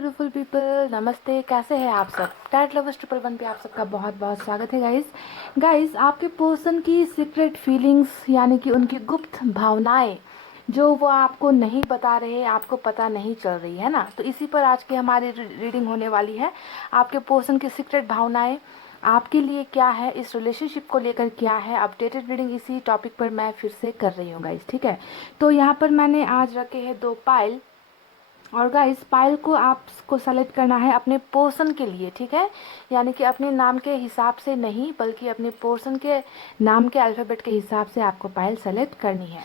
Beautiful people, नमस्ते। कैसे हैं आप सब? कैट लवर्स 111 पे आप सबका बहुत बहुत स्वागत है गाइस। आपके पर्सन की सीक्रेट फीलिंग्स यानी कि उनकी गुप्त भावनाएं जो वो आपको नहीं बता रहे, आपको पता नहीं चल रही है ना, तो इसी पर आज की हमारी रीडिंग होने वाली है। आपके पर्सन की सीक्रेट भावनाएं आपके लिए क्या है, इस रिलेशनशिप को लेकर क्या है। अपडेटेड रीडिंग इसी टॉपिक पर मैं फिर से कर रही हूँ गाइस, ठीक है। तो यहाँ पर मैंने आज रखे हैं 2 पाइल, और गाइस पाइल को आपको सेलेक्ट करना है अपने पर्सन के लिए, ठीक है। यानी कि अपने नाम के हिसाब से नहीं, बल्कि अपने पर्सन के नाम के अल्फ़ाबेट के हिसाब से आपको पाइल सेलेक्ट करनी है।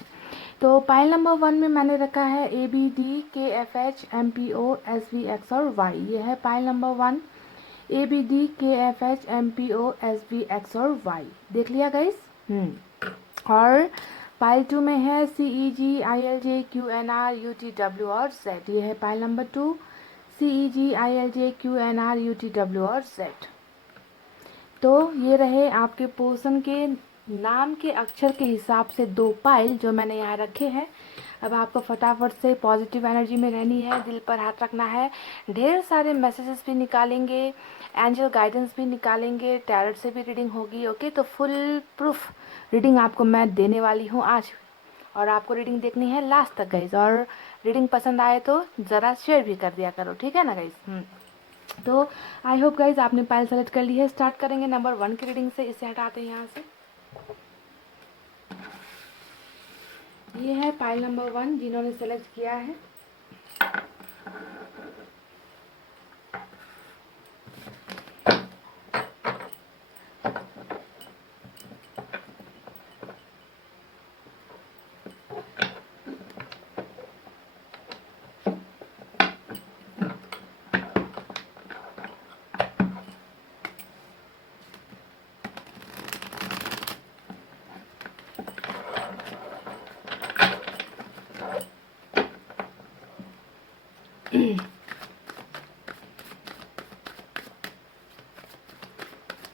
तो पाइल नंबर 1 में मैंने रखा है ABD KFH MPO SV X और Y। ये है pile number 1, ABD KFH MPO SV X और Y। देख लिया गाइस? और पाइल 2 में है CEGILJQNRUTW और Z। ये है पाइल नंबर 2, CEGILJQNRUTW और Z। तो ये रहे आपके पर्सन के नाम के अक्षर के हिसाब से 2 पाइल जो मैंने यहाँ रखे हैं। अब आपको फटाफट से पॉजिटिव एनर्जी में रहनी है, दिल पर हाथ रखना है। ढेर सारे मैसेजेस भी निकालेंगे, एंजल गाइडेंस भी निकालेंगे, टैरोट से भी रीडिंग होगी। ओके, तो फुल प्रूफ रीडिंग आपको मैं देने वाली हूँ आज, और आपको रीडिंग देखनी है लास्ट तक गाइज। और रीडिंग पसंद आए तो ज़रा शेयर भी कर दिया करो, ठीक है ना गाइज। तो आई होप गाइज आपने पाइल सेलेक्ट कर ली है। स्टार्ट करेंगे नंबर 1 की रीडिंग से। इसे हटाते हैं यहाँ से। ये है पाइल नंबर 1 जिन्होंने सेलेक्ट किया है।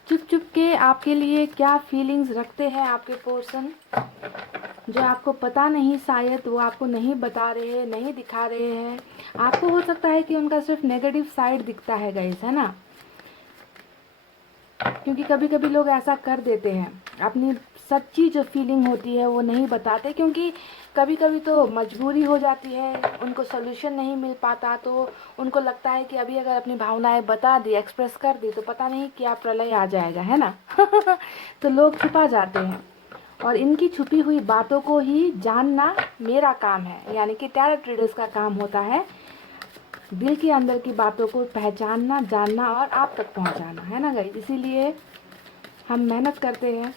चुप चुप के आपके लिए क्या फीलिंग्स रखते हैं आपके पर्सन, जो आपको पता नहीं, शायद वो आपको नहीं बता रहे, नहीं दिखा रहे हैं। आपको हो सकता है कि उनका सिर्फ नेगेटिव साइड दिखता है गाइस, है ना। क्योंकि कभी कभी लोग ऐसा कर देते हैं, अपनी सच्ची जो फीलिंग होती है वो नहीं बताते, क्योंकि कभी कभी तो मजबूरी हो जाती है, उनको सोल्यूशन नहीं मिल पाता, तो उनको लगता है कि अभी अगर अपनी भावनाएं बता दी, एक्सप्रेस कर दी, तो पता नहीं क्या प्रलय आ जाएगा, है ना। तो लोग छुपा जाते हैं, और इनकी छुपी हुई बातों को ही जानना मेरा काम है, यानी कि टैरो रीडर्स का काम होता है दिल के अंदर की बातों को पहचानना, जानना और आप तक पहुंचाना, है ना गाइस। इसीलिए हम मेहनत करते हैं।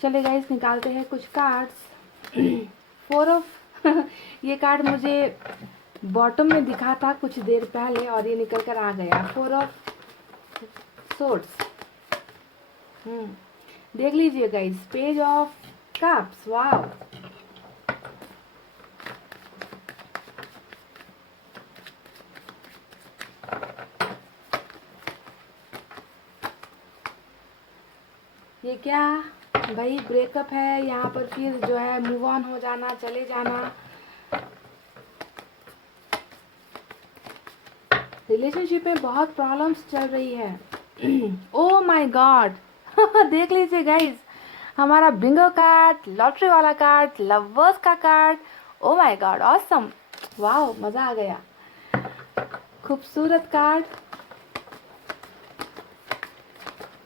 चले गाइस, निकालते हैं कुछ कार्ड्स। 4 ऑफ ये कार्ड मुझे बॉटम में दिखा था कुछ देर पहले, और ये निकल कर आ गया 4 ऑफ सोर्ड्स। देख लीजिए गाइस, पेज ऑफ कप्स। वाव, ये क्या भाई, ब्रेकअप है यहाँ पर, फिर जो है मूव ऑन हो जाना, चले जाना। रिलेशनशिप में बहुत प्रॉब्लम्स चल रही है। Oh my God. देख लीजिए गाइस, हमारा बिंगो कार्ड, लॉटरी वाला कार्ड, लवर्स का card. Oh my God, awesome, wow, मजा आ गया। खूबसूरत कार्ड,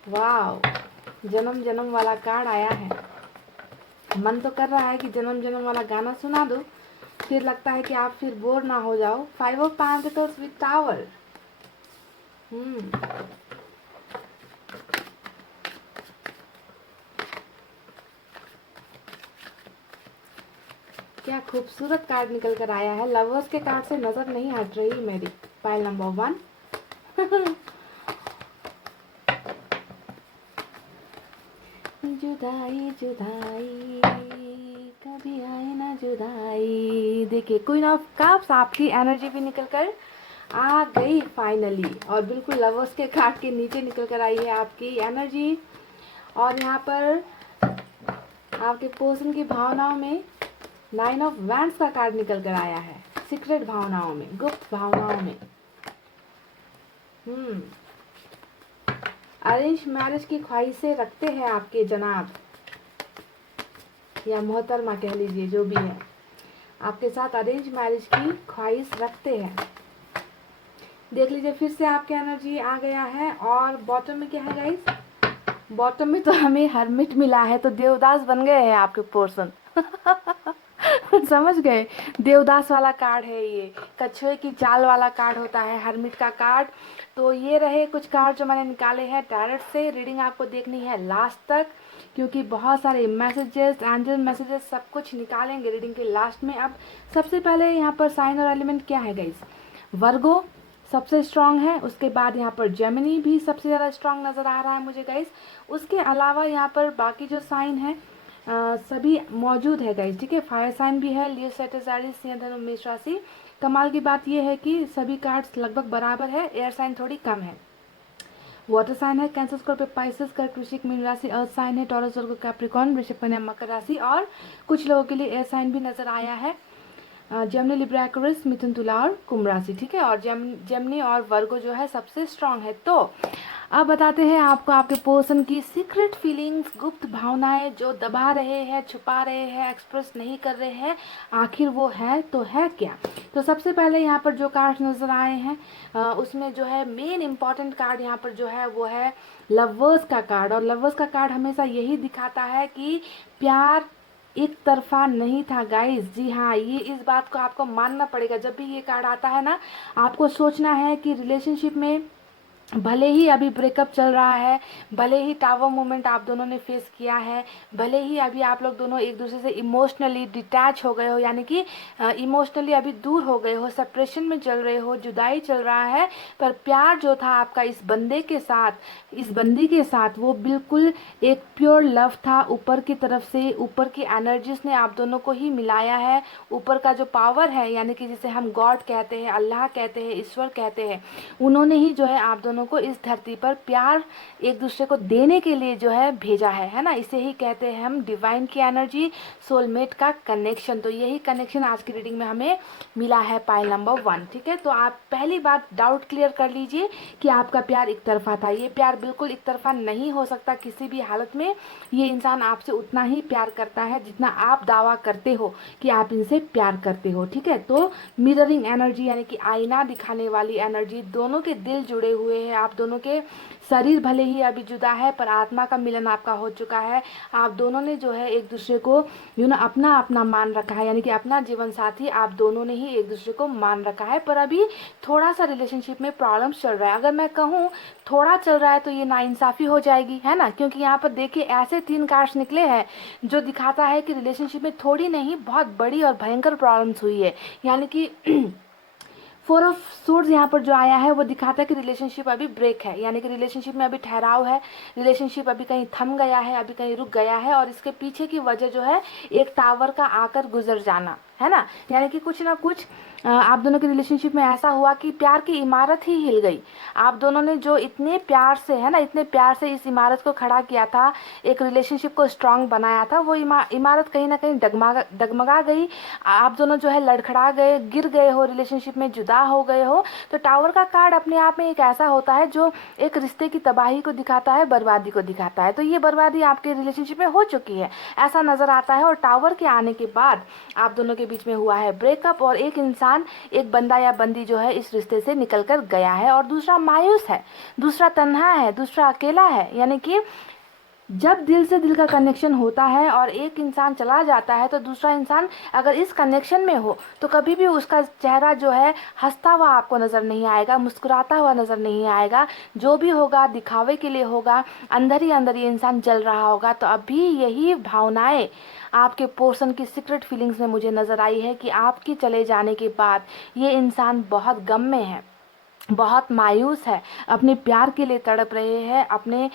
वाओ। जन्म जन्म वाला कार्ड आया है। मन तो कर रहा है कि जन्म जन्म वाला गाना सुना दो, फिर लगता है कि आप फिर बोर ना हो जाओ। 5 ऑफ पेंटिकल्स विद टावर। क्या खूबसूरत कार्ड निकल कर आया है। लवर्स के कार्ड से नजर नहीं हट रही मेरी पाइल नंबर 1। जुदाई जुदाई कभी आए ना जुदाई। देखिए क्वीन ऑफ कप्स आपकी एनर्जी भी निकल कर आ गई फाइनली, और बिल्कुल लवर्स के कार्ड के नीचे निकल कर आई है आपकी एनर्जी। और यहाँ पर आपके पर्सन की भावनाओं में 9 ऑफ वैंड्स का कार्ड निकल कर आया है, सीक्रेट भावनाओं में, गुप्त भावनाओं में। अरेंज मैरिज की ख्वाहिशें रखते हैं आपके जनाब या मोहतरमा कह लीजिए, जो भी है आपके साथ अरेंज मैरिज की ख्वाहिश रखते हैं। देख लीजिए फिर से आपके एनर्जी आ गया है। और बॉटम में क्या है गाइस? बॉटम में तो हमें हरमिट मिला है, तो देवदास बन गए हैं आपके पर्सन। समझ गए? देवदास वाला कार्ड है ये, कछुए की चाल वाला कार्ड होता है हरमिट का कार्ड। तो ये रहे कुछ कार्ड जो मैंने निकाले हैं टैरोट से। रीडिंग आपको देखनी है लास्ट तक, क्योंकि बहुत सारे मैसेजेस, एंजल मैसेजेस, सब कुछ निकालेंगे रीडिंग के लास्ट में। अब सबसे पहले यहाँ पर साइन और एलिमेंट क्या है गाइस? वर्गो सबसे स्ट्रांग है, उसके बाद यहाँ पर जेमिनी भी सबसे ज़्यादा स्ट्रांग नज़र आ रहा है मुझे गाइस। उसके अलावा यहाँ पर बाकी जो साइन है सभी मौजूद है गाइस, ठीक है। फायर साइन भी है, लियो, सैजिटेरियस, सिंह, धनु, मेष राशि। कमाल की बात यह है कि सभी कार्ड्स लगभग बराबर है, एयर साइन थोड़ी कम है। वाटर साइन है कैंसर, स्कॉर्पियो, पाइसेस, कर्क, वृश्चिक, मीन राशि। अर्थ साइन है टॉरस, वर्गो, कैप्रिकॉर्न, वृषभ, कन्या, मकर राशि। और कुछ लोगों के लिए एयर साइन भी नजर आया है, जेमिनी, लिब्रा, एक्वेरियस, मिथुन, तुला और कुंभ राशि, ठीक है। और जेमिनी और वर्गो जो है सबसे स्ट्रांग है। तो अब बताते हैं आपको आपके पर्सन की सीक्रेट फीलिंग्स, गुप्त भावनाएं जो दबा रहे हैं, छुपा रहे हैं, एक्सप्रेस नहीं कर रहे हैं, आखिर वो है तो है क्या। तो सबसे पहले यहाँ पर जो कार्ड नजर आए हैं उसमें जो है मेन इंपॉर्टेंट कार्ड यहाँ पर जो है वो है लवर्स का कार्ड। और लवर्स का कार्ड हमेशा यही दिखाता है कि प्यार एक तरफा नहीं था गाइस। जी हाँ, ये इस बात को आपको मानना पड़ेगा। जब भी ये कार्ड आता है ना, आपको सोचना है कि रिलेशनशिप में भले ही अभी ब्रेकअप चल रहा है, भले ही टावर मोमेंट आप दोनों ने फेस किया है, भले ही अभी आप लोग दोनों एक दूसरे से इमोशनली डिटैच हो गए हो, यानी कि इमोशनली अभी दूर हो गए हो, सेपरेशन में चल रहे हो, जुदाई चल रहा है, पर प्यार जो था आपका इस बंदे के साथ, इस बंदी के साथ, वो बिल्कुल एक प्योर लव था। ऊपर की तरफ से, ऊपर की एनर्जीज ने आप दोनों को ही मिलाया है। ऊपर का जो पावर है, यानी कि जिसे हम गॉड कहते हैं, अल्लाह कहते हैं, ईश्वर कहते हैं, उन्होंने ही जो है आप दोनों को इस धरती पर प्यार एक दूसरे को देने के लिए जो है भेजा है ना। इसे ही कहते हैं हम डिवाइन की एनर्जी, सोलमेट का कनेक्शन। तो यही कनेक्शन आज की रीडिंग में हमें मिला है पाइल नंबर 1, ठीक है। तो आप पहली बात डाउट क्लियर कर लीजिए कि आपका प्यार एक तरफा था। ये प्यार बिल्कुल एक तरफा नहीं हो सकता किसी भी हालत में। ये इंसान आपसे उतना ही प्यार करता है जितना आप दावा करते हो कि आप इनसे प्यार करते हो, ठीक है। तो मिररिंग एनर्जी, यानी कि आईना दिखाने वाली एनर्जी, दोनों के दिल जुड़े हुए हैं, आप दोनों के शरीर भले ही अभी जुदा है पर आत्मा का मिलन आपका हो चुका है। आप दोनों ने जो है एक दूसरे को अपना अपना मान रखा है, यानी कि अपना जीवन साथी आप दोनों ने ही एक दूसरे को मान रखा है। पर अभी थोड़ा सा रिलेशनशिप में प्रॉब्लम्स चल रहा है। अगर मैं कहूँ थोड़ा चल रहा है तो ये नाइंसाफी हो जाएगी, है ना, क्योंकि यहाँ पर देखिए ऐसे 3 कार्ड्स निकले हैं जो दिखाता है कि रिलेशनशिप में थोड़ी नहीं बहुत बड़ी और भयंकर प्रॉब्लम्स हुई है। यानी कि 4 ऑफ सोर्ड्स यहाँ पर जो आया है वो दिखाता है कि रिलेशनशिप अभी ब्रेक है, यानी कि रिलेशनशिप में अभी ठहराव है, रिलेशनशिप अभी कहीं थम गया है, अभी कहीं रुक गया है। और इसके पीछे की वजह जो है एक टावर का आकर गुजर जाना, है ना। यानी कि कुछ ना कुछ आप दोनों के रिलेशनशिप में ऐसा हुआ कि प्यार की इमारत ही हिल गई। आप दोनों ने जो इतने प्यार से, है ना, इतने प्यार से इस इमारत को खड़ा किया था, एक रिलेशनशिप को स्ट्रांग बनाया था, वो इमारत कहीं ना कहीं डगमगा गई। आप दोनों जो है लड़खड़ा गए, गिर गए हो, रिलेशनशिप में जुदा हो गए हो। तो टावर का कार्ड अपने आप में एक ऐसा होता है जो एक रिश्ते की तबाही को दिखाता है, बर्बादी को दिखाता है। तो ये बर्बादी आपके रिलेशनशिप में हो चुकी है, ऐसा नजर आता है। और टावर के आने के बाद आप दोनों के बीच में हुआ है ब्रेकअप, और एक इंसान, एक बंदा या बंदी जो है इस रिश्ते से निकल कर गया है, और दूसरा मायूस है, दूसरा तन्हा है, दूसरा अकेला है। यानी कि जब दिल से दिल का कनेक्शन होता है और एक इंसान चला जाता है तो दूसरा इंसान अगर इस कनेक्शन में हो तो कभी भी उसका चेहरा जो है हंसता हुआ आपको नज़र नहीं आएगा, मुस्कुराता हुआ नज़र नहीं आएगा। जो भी होगा दिखावे के लिए होगा, अंदर ही अंदर ये इंसान जल रहा होगा। तो अभी यही भावनाएं आपके पर्सन की सीक्रेट फीलिंग्स में मुझे नज़र आई है कि आपके चले जाने के बाद ये इंसान बहुत गम में है, बहुत मायूस है, अपने प्यार के लिए तड़प रहे हैं, अपने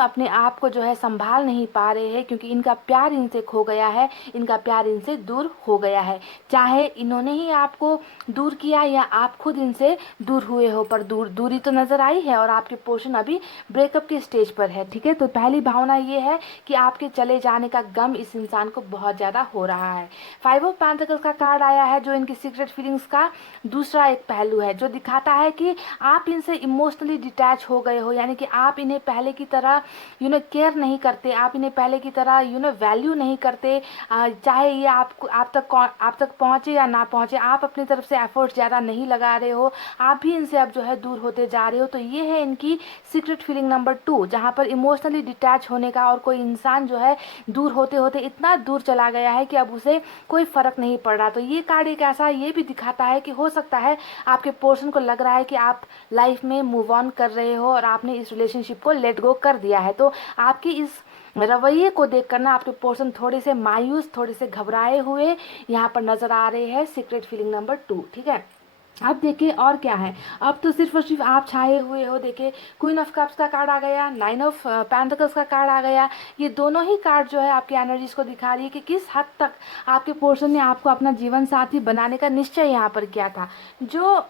अपने आप को जो है संभाल नहीं पा रहे हैं, क्योंकि इनका प्यार इनसे खो गया है, इनका प्यार इनसे दूर हो गया है। चाहे इन्होंने ही आपको दूर किया या आप खुद इनसे दूर हुए हो, पर दूरी तो नज़र आई है और आपके पोर्शन अभी ब्रेकअप के स्टेज पर है। ठीक है, तो पहली भावना ये है कि आपके चले जाने का गम इस इंसान को बहुत ज़्यादा हो रहा है। 5 ऑफ पेंटिकल्स का कार्ड आया है, जो इनकी सीक्रेट फीलिंग्स का दूसरा एक पहलू है, जो दिखाता है कि आप इनसे इमोशनली डिटैच हो गए हो, यानी कि आप इन्हें पहले की तरह केयर नहीं करते, आप इन्हें पहले की तरह वैल्यू नहीं करते। चाहे ये आप तक पहुँचे या ना पहुँचे, आप अपनी तरफ से एफर्ट्स ज़्यादा नहीं लगा रहे हो, आप भी इनसे अब जो है दूर होते जा रहे हो। तो ये है इनकी सीक्रेट फीलिंग नंबर 2, जहाँ पर इमोशनली डिटैच होने का, और कोई इंसान जो है दूर होते होते इतना दूर चला गया है कि अब उसे कोई फ़र्क नहीं पड़ रहा। तो ये कार्ड एक ऐसा ये भी दिखाता है कि हो सकता है आपके पर्सन को लग रहा है कि आप लाइफ में मूव ऑन कर रहे हो और आपने इस रिलेशनशिप को लेट गो कर दिया है। तो आपकी इस रवैये को देख कर ना आपके पर्सन थोड़े से मायूस, थोड़े से घबराए हुए यहाँ पर नज़र आ रहे हैं, सीक्रेट फीलिंग नंबर 2। ठीक है, अब देखिए और क्या है। अब तो सिर्फ और सिर्फ आप छाए हुए हो। देखिए, क्वीन ऑफ कप्स का कार्ड आ गया, 9 ऑफ पेंटिकल्स का कार्ड आ गया। ये दोनों ही कार्ड जो है आपकी एनर्जीज को दिखा रही है कि किस हद तक आपके पर्सन ने आपको अपना जीवन साथी बनाने का निश्चय यहाँ पर किया था। जो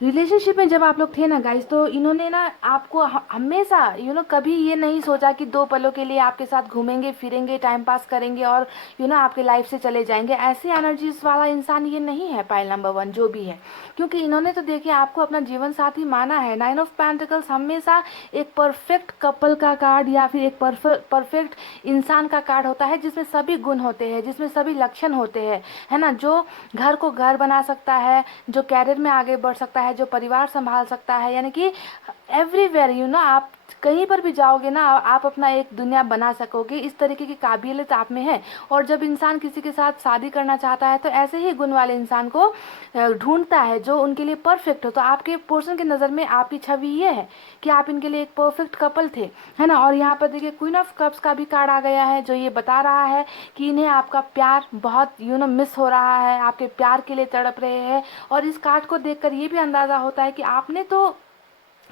रिलेशनशिप में जब आप लोग थे ना गाइस, तो इन्होंने ना आपको हमेशा कभी ये नहीं सोचा कि 2 पलों के लिए आपके साथ घूमेंगे फिरेंगे, टाइम पास करेंगे और आपके लाइफ से चले जाएंगे। ऐसी एनर्जीज वाला इंसान ये नहीं है पाइल नंबर 1 जो भी है, क्योंकि इन्होंने तो देखिए आपको अपना जीवन साथी माना है। 9 ऑफ पेंटिकल्स हमेशा एक परफेक्ट कपल का कार्ड या फिर एक परफेक्ट इंसान का कार्ड होता है, जिसमें सभी गुण होते हैं, जिसमें सभी लक्षण होते हैं, है ना। जो घर को घर बना सकता है, जो कैरियर में आगे बढ़ सकता है, जो परिवार संभाल सकता है, यानी कि एवरीवेयर आप कहीं पर भी जाओगे ना, आप अपना एक दुनिया बना सकोगे, इस तरीके की काबिलियत आप में है। और जब इंसान किसी के साथ शादी करना चाहता है तो ऐसे ही गुण वाले इंसान को ढूंढता है जो उनके लिए परफेक्ट हो। तो आपके पर्सन की नज़र में आपकी छवि ये है कि आप इनके लिए एक परफेक्ट कपल थे, है ना। और यहाँ पर देखिए क्वीन ऑफ कप्स का भी कार्ड आ गया है, जो ये बता रहा है कि इन्हें आपका प्यार बहुत मिस हो रहा है, आपके प्यार के लिए तड़प रहे हैं। और इस कार्ड को देखकर ये भी अंदाज़ा होता है कि आपने तो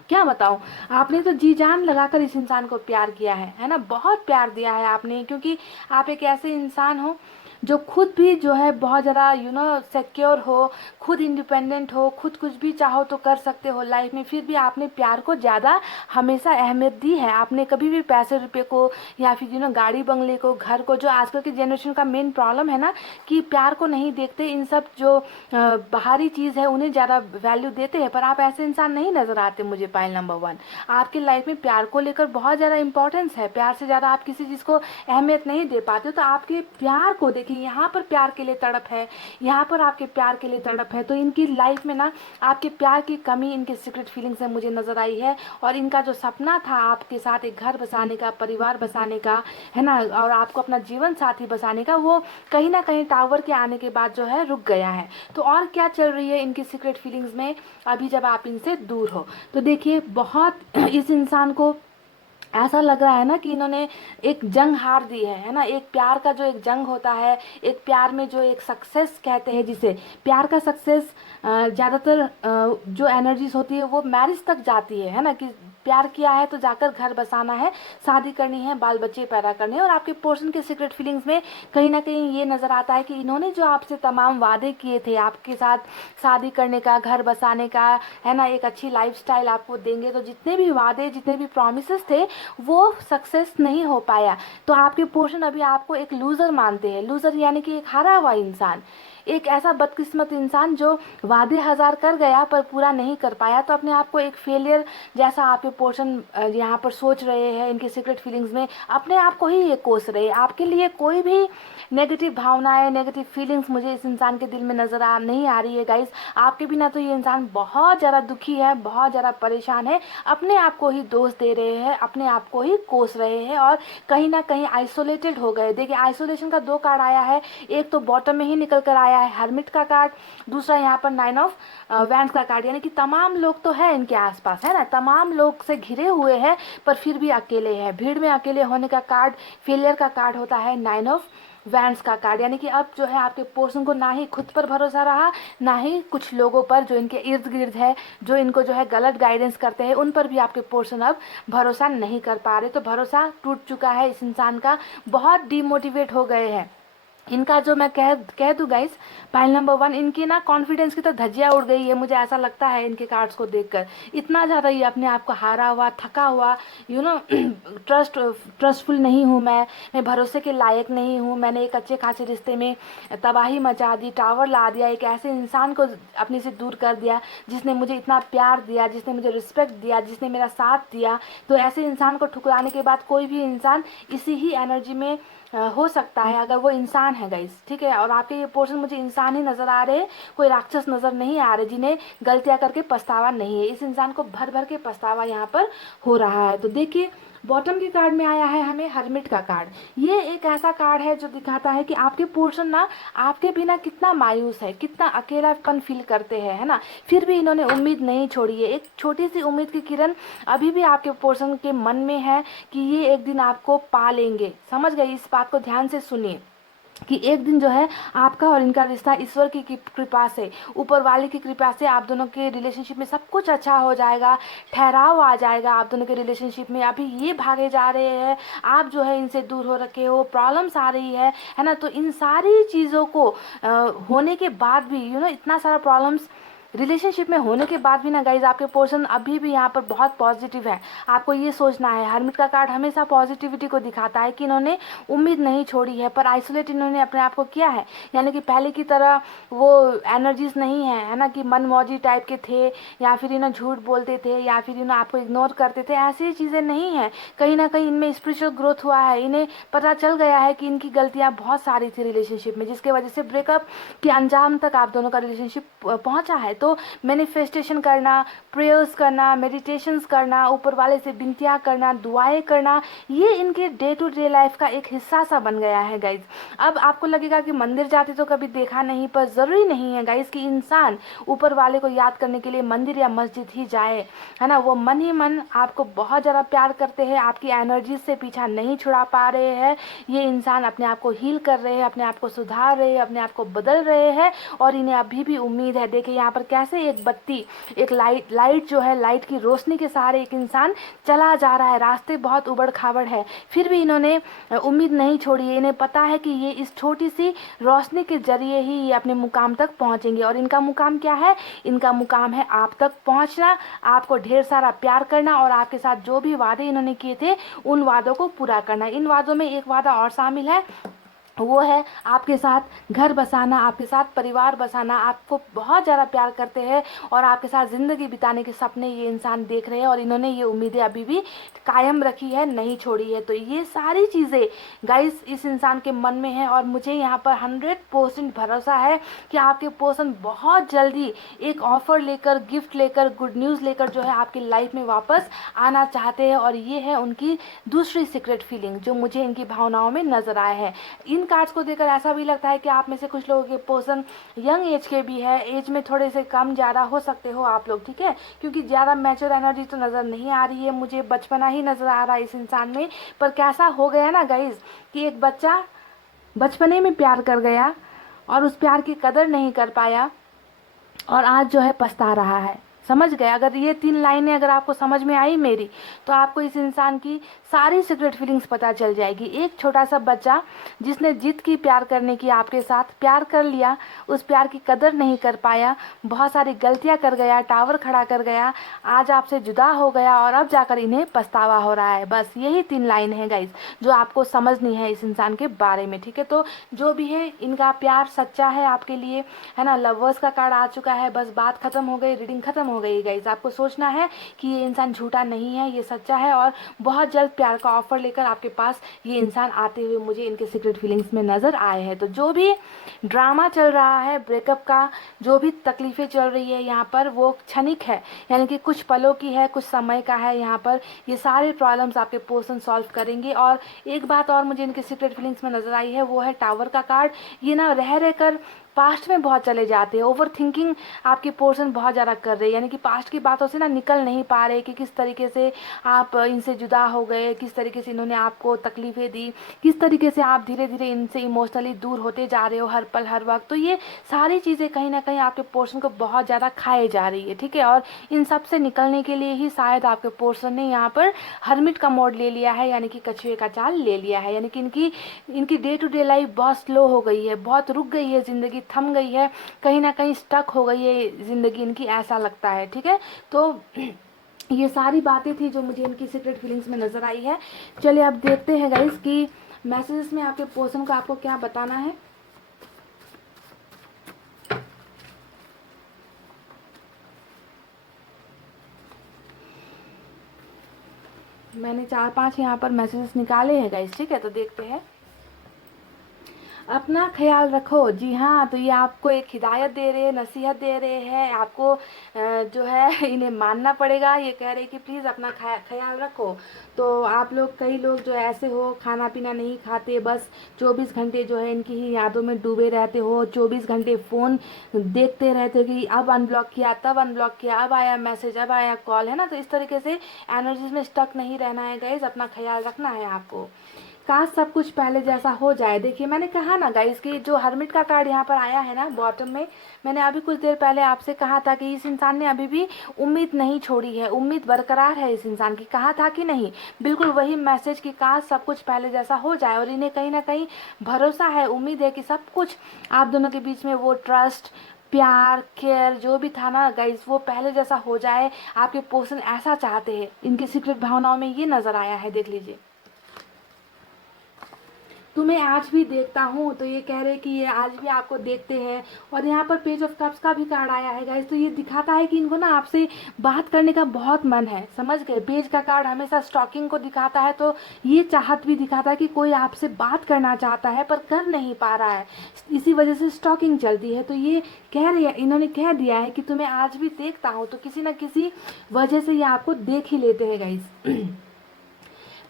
क्या बताऊं, आपने तो जी जान लगाकर इस इंसान को प्यार किया है ना, बहुत प्यार दिया है आपने, क्योंकि आप एक ऐसे इंसान हो जो खुद भी जो है बहुत ज़्यादा सिक्योर हो, खुद इंडिपेंडेंट हो, खुद कुछ भी चाहो तो कर सकते हो लाइफ में। फिर भी आपने प्यार को ज़्यादा हमेशा अहमियत दी है। आपने कभी भी पैसे रुपए को या फिर गाड़ी बंगले को, घर को, जो आजकल की जनरेशन का मेन प्रॉब्लम है ना कि प्यार को नहीं देखते, इन सब जो बाहरी चीज़ है उन्हें ज़्यादा वैल्यू देते हैं। पर आप ऐसे इंसान नहीं नज़र आते मुझे पाइल नंबर 1। आपकी लाइफ में प्यार को लेकर बहुत ज़्यादा इंपॉर्टेंस है, प्यार से ज़्यादा आप किसी चीज़ को अहमियत नहीं दे पाते। तो आपके प्यार को देखिए, यहाँ पर प्यार के लिए तड़प है, यहाँ पर आपके प्यार के लिए तड़प है। तो इनकी लाइफ में ना आपके प्यार की कमी इनके सीक्रेट फीलिंग से मुझे नज़र आई है। और इनका जो सपना था आपके साथ एक घर बसाने का, परिवार बसाने का, है ना, और आपको अपना जीवन साथी बसाने का, वो कहीं ना कहीं टावर के आने के बाद जो है रुक गया है। तो और क्या चल रही है इनकी सीक्रेट फीलिंग्स में अभी जब आप इनसे दूर हो, तो देखिए बहुत इस इंसान को ऐसा लग रहा है ना कि इन्होंने एक जंग हार दी है ना। एक प्यार का जो एक जंग होता है, एक प्यार में जो एक सक्सेस कहते हैं, जिसे प्यार का सक्सेस ज़्यादातर जो एनर्जीज होती है वो मैरिज तक जाती है ना, कि प्यार किया है तो जाकर घर बसाना है, शादी करनी है, बाल बच्चे पैदा करने हैं। और आपके पर्सन के सीक्रेट फीलिंग्स में कहीं ना कहीं ये नज़र आता है कि इन्होंने जो आपसे तमाम वादे किए थे, आपके साथ शादी करने का, घर बसाने का, है ना, एक अच्छी लाइफस्टाइल आपको देंगे, तो जितने भी वादे, जितने भी प्रॉमिसेस थे वो सक्सेस नहीं हो पाया। तो आपके पर्सन अभी आपको एक लूज़र मानते हैं। लूज़र यानी कि एक हारा हुआ इंसान, एक ऐसा बदकिस्मत इंसान जो वादे हजार कर गया पर पूरा नहीं कर पाया। तो अपने आप को एक फेलियर जैसा आपके पोर्शन यहाँ पर सोच रहे हैं, इनके सीक्रेट फीलिंग्स में अपने आप को ही ये कोस रहे हैं। आपके लिए कोई भी नेगेटिव भावनाएं, नेगेटिव फीलिंग्स मुझे इस इंसान के दिल में नज़र नहीं आ रही है गाइस। आपके बिना तो ये इंसान बहुत ज़्यादा दुखी है, बहुत ज़्यादा परेशान है, अपने आप को ही दोष दे रहे हैं, अपने आप को ही कोस रहे हैं और कहीं ना कहीं आइसोलेटेड हो गए। देखिए आइसोलेशन का 2 कार्ड आया है, एक तो बॉटम में ही निकल कर आया है हर्मिट का कार्ड, दूसरा यहाँ पर 9 ऑफ वैंड्स का कार्ड, यानी कि तमाम लोग तो है इनके आसपास, है ना, तमाम लोग से घिरे हुए हैं पर फिर भी अकेले हैं। भीड़ में अकेले होने का कार्ड फेलियर का कार्ड होता है 9 ऑफ वैंड्स का कार्ड, यानी कि अब जो है आपके पर्सन को ना ही खुद पर भरोसा रहा, ना ही कुछ लोगों पर जो इनके इर्द गिर्द है, जो इनको जो है गलत गाइडेंस करते हैं, उन पर भी आपके पर्सन अब भरोसा नहीं कर पा रहे। तो भरोसा टूट चुका है इस इंसान का, बहुत डिमोटिवेट हो गए हैं। इनका जो मैं कह दूँ गाइस, पाइल नंबर 1, इनकी ना कॉन्फिडेंस की तो धज्जियाँ उड़ गई है, मुझे ऐसा लगता है इनके कार्ड्स को देखकर। इतना ज़्यादा ये अपने आप को हारा हुआ, थका हुआ, यू नो ट्रस्टफुल नहीं हूँ मैं भरोसे के लायक नहीं हूँ, मैंने एक अच्छे खासे रिश्ते में तबाही मचा दी, टावर ला दिया, एक ऐसे इंसान को अपने से दूर कर दिया जिसने मुझे इतना प्यार दिया, जिसने मुझे रिस्पेक्ट दिया, जिसने मेरा साथ दिया। तो ऐसे इंसान को ठुकराने के बाद कोई भी इंसान इसी ही एनर्जी में हो सकता है, अगर वो इंसान है गाइस, ठीक है। और आपके ये पोर्शन मुझे इंसान ही नज़र आ रहे, कोई राक्षस नज़र नहीं आ रहे, जिन्हें गलतियां करके पछतावा नहीं है। इस इंसान को भर भर के पछतावा यहाँ पर हो रहा है। तो देखिए, बॉटम के कार्ड में आया है हमें हर्मिट का कार्ड। ये एक ऐसा कार्ड है जो दिखाता है कि आपके पोर्शन ना आपके बिना कितना मायूस है, कितना अकेलापन फील करते हैं, है ना। फिर भी इन्होंने उम्मीद नहीं छोड़ी है। एक छोटी सी उम्मीद की किरण अभी भी आपके पोर्शन के मन में है कि ये एक दिन आपको पा लेंगे। समझ गए? इस बात को ध्यान से सुनिए कि एक दिन जो है आपका और इनका रिश्ता ईश्वर की कृपा से, ऊपर वाले की कृपा से आप दोनों के रिलेशनशिप में सब कुछ अच्छा हो जाएगा, ठहराव आ जाएगा आप दोनों के रिलेशनशिप में। अभी ये भागे जा रहे हैं, आप जो है इनसे दूर हो रखे हो, प्रॉब्लम्स आ रही है ना। तो इन सारी चीज़ों को होने के बाद भी इतना सारा प्रॉब्लम्स रिलेशनशिप में होने के बाद भी ना गाइज, आपके पर्सन अभी भी यहाँ पर बहुत पॉजिटिव है। आपको ये सोचना है, हर्मिट का कार्ड हमेशा पॉजिटिविटी को दिखाता है कि इन्होंने उम्मीद नहीं छोड़ी है, पर आइसोलेट इन्होंने अपने आप को किया है। यानी कि पहले की तरह वो एनर्जीज नहीं है ना, कि मनमौजी टाइप के थे, या फिर झूठ बोलते थे, या फिर आपको इग्नोर करते थे, ऐसी चीज़ें नहीं है। कहीं ना कहीं इनमें स्पिरिचुअल ग्रोथ हुआ है। इन्हें पता चल गया है कि इनकी गलतियाँ बहुत सारी थी रिलेशनशिप में, जिसके वजह से ब्रेकअप के अंजाम तक आप दोनों का रिलेशनशिप पहुंचा है। तो मैनिफेस्टेशन करना, प्रेयर्स करना, मेडिटेशंस करना, ऊपर वाले से विनतियाँ करना, दुआएं करना, ये इनके डे टू डे लाइफ का एक हिस्सा सा बन गया है गाइज। अब आपको लगेगा कि मंदिर जाते तो कभी देखा नहीं, पर ज़रूरी नहीं है गाइज कि इंसान ऊपर वाले को याद करने के लिए मंदिर या मस्जिद ही जाए, है ना। वो मन ही मन आपको बहुत ज़्यादा प्यार करते हैं, आपकी एनर्जी से पीछा नहीं छुड़ा पा रहे हैं। ये इंसान अपने आप को हील कर रहे हैं, अपने आप को सुधार रहे हैं, अपने आप को बदल रहे हैं, और इन्हें अभी भी उम्मीद है। देखिए यहाँ पर कैसे एक बत्ती, एक लाइट जो है, लाइट की रोशनी के सहारे एक इंसान चला जा रहा है। रास्ते बहुत उबड़ खाबड़ है, फिर भी इन्होंने उम्मीद नहीं छोड़ी है। इन्हें पता है कि ये इस छोटी सी रोशनी के जरिए ही ये अपने मुकाम तक पहुंचेंगे। और इनका मुकाम क्या है? इनका मुकाम है आप तक पहुंचना, आपको ढेर सारा प्यार करना, और आपके साथ जो भी वादे इन्होंने किए थे उन वादों को पूरा करना। इन वादों में एक वादा और शामिल है, वो है आपके साथ घर बसाना, आपके साथ परिवार बसाना। आपको बहुत ज़्यादा प्यार करते हैं और आपके साथ ज़िंदगी बिताने के सपने ये इंसान देख रहे हैं, और इन्होंने ये उम्मीदें अभी भी कायम रखी है, नहीं छोड़ी है। तो ये सारी चीज़ें गाइस इस इंसान के मन में है, और मुझे यहाँ पर 100% भरोसा है कि आपके पर्सन बहुत जल्दी एक ऑफ़र लेकर, गिफ्ट लेकर, गुड न्यूज़ लेकर जो है आपकी लाइफ में वापस आना चाहते हैं। और ये है उनकी दूसरी सीक्रेट फीलिंग जो मुझे इनकी भावनाओं में नज़र आए हैं। इन कार्ड्स को देखकर ऐसा भी लगता है कि आप में से कुछ लोगों के पर्सन यंग एज के भी है, एज में थोड़े से कम ज़्यादा हो सकते हो आप लोग, ठीक है, क्योंकि ज़्यादा मैच्योर एनर्जी तो नज़र नहीं आ रही है मुझे, बचपना ही नज़र आ रहा है इस इंसान में। पर कैसा हो गया ना गाइज कि एक बच्चा बचपने में प्यार कर गया और उस प्यार की कदर नहीं कर पाया, और आज जो है पछता रहा है। समझ गए? अगर ये 3 लाइनें अगर आपको समझ में आई मेरी, तो आपको इस इंसान की सारी सीक्रेट फीलिंग्स पता चल जाएगी। एक छोटा सा बच्चा जिसने जिद की प्यार करने की, आपके साथ प्यार कर लिया, उस प्यार की कदर नहीं कर पाया, बहुत सारी गलतियां कर गया, टावर खड़ा कर गया, आज आपसे जुदा हो गया, और अब जाकर इन्हें पछतावा हो रहा है। बस यही 3 लाइन है गाइज जो आपको समझनी है इस इंसान के बारे में, ठीक है। तो जो भी है, इनका प्यार सच्चा है आपके लिए, है ना। लवर्स का कार्ड आ चुका है, बस बात खत्म हो गई, रीडिंग खत्म हो गई गाइज। आपको सोचना है कि ये इंसान झूठा नहीं है, ये सच्चा है, और बहुत जल्द प्यार का ऑफर लेकर आपके पास ये इंसान आते हुए मुझे इनके सीक्रेट फीलिंग्स में नजर आए हैं। तो जो भी ड्रामा चल रहा है ब्रेकअप का, जो भी तकलीफें चल रही है यहाँ पर, वो क्षणिक है, यानी कि कुछ पलों की है, कुछ समय का है। यहाँ पर ये सारे प्रॉब्लम्स आपके पर्सन सॉल्व करेंगे। और एक बात और मुझे इनके सीक्रेट फीलिंग्स में नजर आई है, वो है टावर का कार्ड। ये ना रह रहकर पास्ट में बहुत चले जाते हैं, ओवर थिंकिंग आपके पोर्शन बहुत ज़्यादा कर रहे हैं, यानी कि पास्ट की बातों से ना निकल नहीं पा रहे कि किस तरीके से आप इनसे जुदा हो गए, किस तरीके से इन्होंने आपको तकलीफ़ें दी, किस तरीके से आप धीरे धीरे इनसे इमोशनली दूर होते जा रहे हो हर पल हर वक्त। तो ये सारी चीज़ें कहीं ना कहीं आपके पोर्शन को बहुत ज़्यादा खाए जा रही है, ठीक है। और इन सब से निकलने के लिए ही शायद आपके पोर्शन ने यहाँ पर हर्मिट का मोड ले लिया है, यानी कि कछुए का चाल ले लिया है। यानी कि इनकी डे टू डे लाइफ बहुत स्लो हो गई है, बहुत रुक गई है, ज़िंदगी थम गई है, कहीं ना कहीं स्टक हो गई है ज़िंदगी इनकी, ऐसा लगता है, ठीक है। तो ये सारी बातें थी जो मुझे इनकी सीक्रेट फीलिंग्स में नज़र आई है। चलिए अब देखते हैं गाइस कि मैसेजेस में आपके पर्सन को आपको क्या बताना है। मैंने 4-5 यहाँ पर मैसेजेस निकाले हैं गाइस, ठीक है। तो देखते हैं। अपना ख्याल रखो, जी हाँ, तो ये आपको एक हिदायत दे रहे हैं, नसीहत दे रहे हैं आपको, जो है इन्हें मानना पड़ेगा। ये कह रहे हैं कि प्लीज़ अपना ख्याल रखो। तो आप लोग, कई लोग जो ऐसे हो, खाना पीना नहीं खाते, बस 24 घंटे जो है इनकी ही यादों में डूबे रहते हो, 24 घंटे फ़ोन देखते रहते हो कि अब अनब्लॉक किया, तब अनब्लॉक किया, अब आया मैसेज, अब आया कॉल, है ना। तो इस तरीके से एनर्जीज में स्टक नहीं रहना है गाइज, अपना ख्याल रखना है आपको। काश सब कुछ पहले जैसा हो जाए। देखिए मैंने कहा ना गाइस कि जो हर्मिट का कार्ड यहाँ पर आया है ना बॉटम में, मैंने अभी कुछ देर पहले आपसे कहा था कि इस इंसान ने अभी भी उम्मीद नहीं छोड़ी है, उम्मीद बरकरार है इस इंसान की। कहा था कि नहीं, बिल्कुल वही मैसेज कि काश सब कुछ पहले जैसा हो जाए। और इन्हें कहीं ना कहीं भरोसा है, उम्मीद है कि सब कुछ आप दोनों के बीच में वो ट्रस्ट, प्यार, केयर जो भी था ना गाइस, वो पहले जैसा हो जाए। आपके पर्सन ऐसा चाहते हैं, इनकी सीक्रेट भावनाओं में ये नजर आया है। देख लीजिए, तुम्हें आज भी देखता हूँ, तो ये कह रहे कि ये आज भी आपको देखते हैं। और यहाँ पर पेज ऑफ कप्स का भी कार्ड आया है गाइस, तो ये दिखाता है कि इनको ना आपसे बात करने का बहुत मन है, समझ गए। पेज का कार्ड हमेशा स्टॉकिंग को दिखाता है, तो ये चाहत भी दिखाता है कि कोई आपसे बात करना चाहता है पर कर नहीं पा रहा है, इसी वजह से स्टॉकिंग चलती है। तो ये कह रही है, इन्होंने कह दिया है कि तुम्हें आज भी देखता हूँ, तो किसी न किसी वजह से ये आपको देख ही लेते हैं गाइस।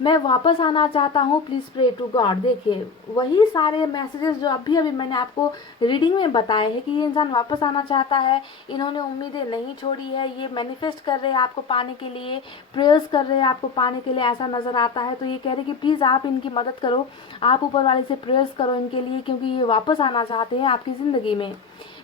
मैं वापस आना चाहता हूँ, प्लीज़ प्रे टू गॉड। देखिए वही सारे मैसेजेस जो अभी अभी मैंने आपको रीडिंग में बताए हैं कि ये इंसान वापस आना चाहता है, इन्होंने उम्मीदें नहीं छोड़ी है, ये मैनिफेस्ट कर रहे हैं आपको पाने के लिए, प्रेयर्स कर रहे हैं आपको पाने के लिए, ऐसा नज़र आता है। तो ये कह रहे हैं कि प्लीज़ आप इनकी मदद करो, आप ऊपर वाले से प्रेयर्स करो इनके लिए, क्योंकि ये वापस आना चाहते हैं आपकी ज़िंदगी में।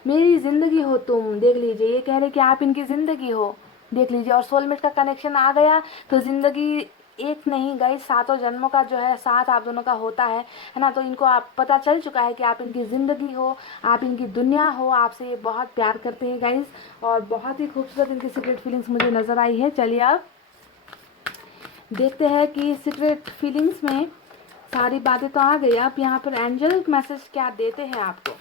मेरी ज़िंदगी हो तुम, देख लीजिए, ये कह रहे कि आप इनकी ज़िंदगी हो, देख लीजिए। और सोलमेट का कनेक्शन आ गया, तो ज़िंदगी एक नहीं गाइस, सातों जन्मों का जो है साथ आप दोनों का होता है ना। तो इनको आप पता चल चुका है कि आप इनकी ज़िंदगी हो, आप इनकी दुनिया हो, आपसे ये बहुत प्यार करते हैं गाइस। और बहुत ही खूबसूरत इनकी सीक्रेट फीलिंग्स मुझे नज़र आई है। चलिए अब देखते हैं कि सीक्रेट फीलिंग्स में सारी बातें तो आ गई, अब यहाँ पर एंजल मैसेज क्या देते हैं आपको।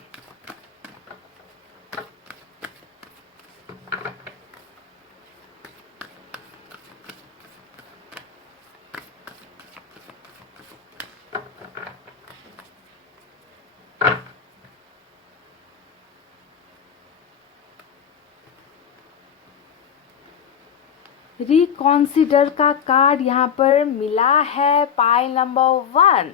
रिकॉन्सिडर का कार्ड यहाँ पर मिला है, पाइल नंबर 1।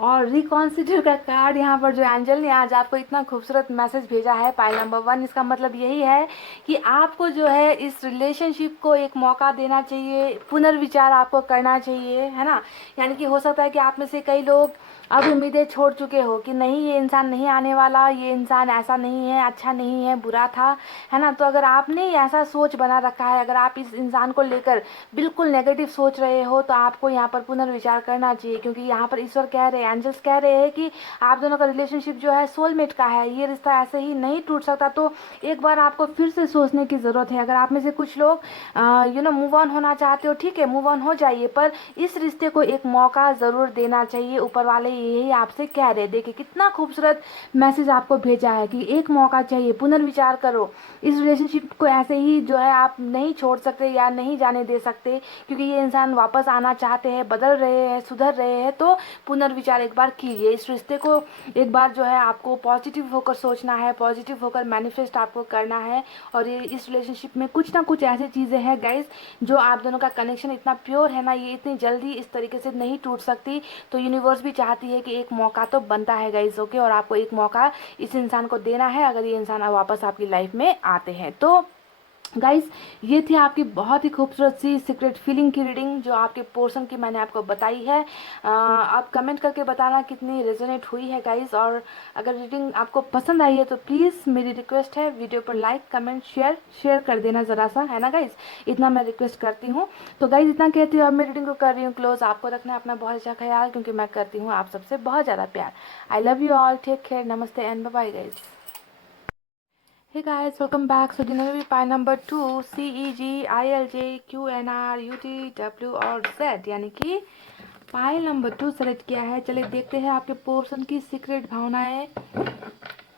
और रिकॉन्सिडर का कार्ड यहाँ पर जो एंजल ने आज आपको इतना खूबसूरत मैसेज भेजा है, पाइल नंबर 1, इसका मतलब यही है कि आपको जो है इस रिलेशनशिप को एक मौका देना चाहिए, पुनर्विचार आपको करना चाहिए, है ना। यानी कि हो सकता है कि आप में से कई लोग अब उम्मीदें छोड़ चुके हो कि नहीं, ये इंसान नहीं आने वाला, ये इंसान ऐसा नहीं है, अच्छा नहीं है, बुरा था, है ना। तो अगर आपने ऐसा सोच बना रखा है, अगर आप इस इंसान को लेकर बिल्कुल नेगेटिव सोच रहे हो, तो आपको यहाँ पर पुनर्विचार करना चाहिए। क्योंकि यहाँ पर ईश्वर कह रहे हैं, एंजल्स कह रहे हैं कि आप दोनों का रिलेशनशिप जो है सोलमेट का है, ये रिश्ता ऐसे ही नहीं टूट सकता। तो एक बार आपको फिर से सोचने की ज़रूरत है। अगर आप में से कुछ लोग मूव ऑन होना चाहते हो, ठीक है, मूव ऑन हो जाइए, पर इस रिश्ते को एक मौका ज़रूर देना चाहिए। ऊपर वाले यही आपसे कह रहे। देखिए कितना खूबसूरत मैसेज आपको भेजा है कि एक मौका चाहिए, पुनर्विचार करो। इस रिलेशनशिप को ऐसे ही जो है आप नहीं छोड़ सकते या नहीं जाने दे सकते, क्योंकि ये इंसान वापस आना चाहते हैं, बदल रहे हैं, सुधर रहे हैं। तो पुनर्विचार एक बार कीजिए, इस रिश्ते को एक बार जो है आपको पॉजिटिव होकर सोचना है, पॉजिटिव होकर मैनिफेस्ट आपको करना है। और ये इस रिलेशनशिप में कुछ ना कुछ ऐसी चीज़ें हैं गाइस, जो आप दोनों का कनेक्शन इतना प्योर है ना, ये इतनी जल्दी इस तरीके से नहीं टूट सकती। तो यूनिवर्स भी चाहती है कि एक मौका तो बनता है गाइस, ओके, और आपको एक मौका इस इंसान को देना है अगर ये इंसान वापस आपकी लाइफ में आते हैं। तो गाइस, ये थी आपकी बहुत ही खूबसूरत सी सीक्रेट फीलिंग की रीडिंग जो आपके पोर्शन की मैंने आपको बताई है। आप कमेंट करके बताना कितनी रेजोनेट हुई है गाइस, और अगर रीडिंग आपको पसंद आई है तो प्लीज़ मेरी रिक्वेस्ट है वीडियो पर लाइक कमेंट शेयर कर देना ज़रा सा, है ना गाइस, इतना मैं रिक्वेस्ट करती हूँ। तो गाइस इतना कहती हूँ, अब मैं रीडिंग को कर रही हूँ क्लोज। आपको रखना है अपना बहुत अच्छा ख्याल, क्योंकि मैं करती हूँ आप सबसे बहुत ज़्यादा प्यार। I love you all, take care, नमस्ते and bye bye guys. Hey guys, welcome back. So dinner भी पाई नंबर 2 CEGILJQNRUTW और Z, यानी कि पाइल नंबर 2 सेलेक्ट किया है। चलिए देखते हैं आपके पोर्शन की सीक्रेट भावनाएं,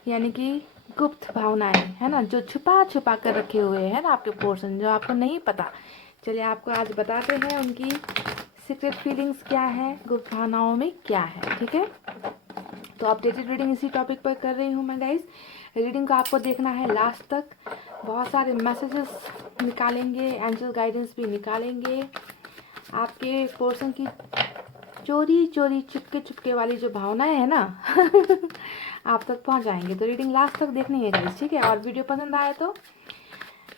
यानी कि गुप्त भावनाएं, है ना, जो छुपा छुपा कर रखे हुए हैं ना आपके पोर्शन, जो आपको नहीं पता। चलिए आपको आज बताते हैं उनकी सीक्रेट फीलिंग्स क्या है, गुप्त भावनाओं में क्या है, ठीक है। तो अपडेटेड रीडिंग इसी टॉपिक पर कर रही हूँ मैं गाइस। रीडिंग को आपको देखना है लास्ट तक, बहुत सारे मैसेजेस निकालेंगे, एंजल गाइडेंस भी निकालेंगे, आपके पोर्शन की चोरी चोरी चुपके चुपके वाली जो भावनाएं है ना आप तक पहुंच जाएंगे। तो रीडिंग लास्ट तक देखनी है गाइस, ठीक है। और वीडियो पसंद आए तो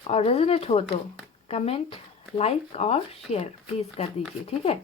और रेजोनेट हो तो कमेंट लाइक और शेयर प्लीज़ कर दीजिए, ठीक है।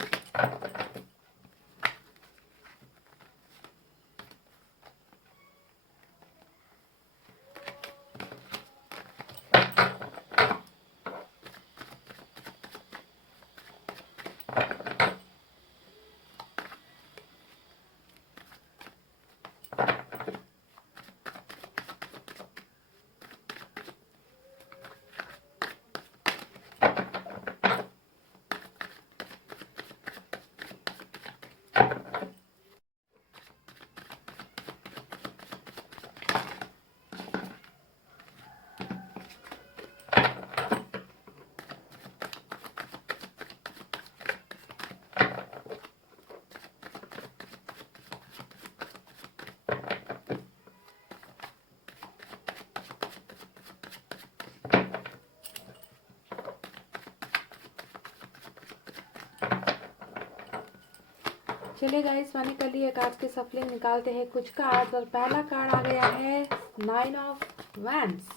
चलिए गाइस, फाइनली एक आज के सफलिंग निकालते हैं कुछ कार्ड्स, और पहला कार्ड आ गया है 9 of wands,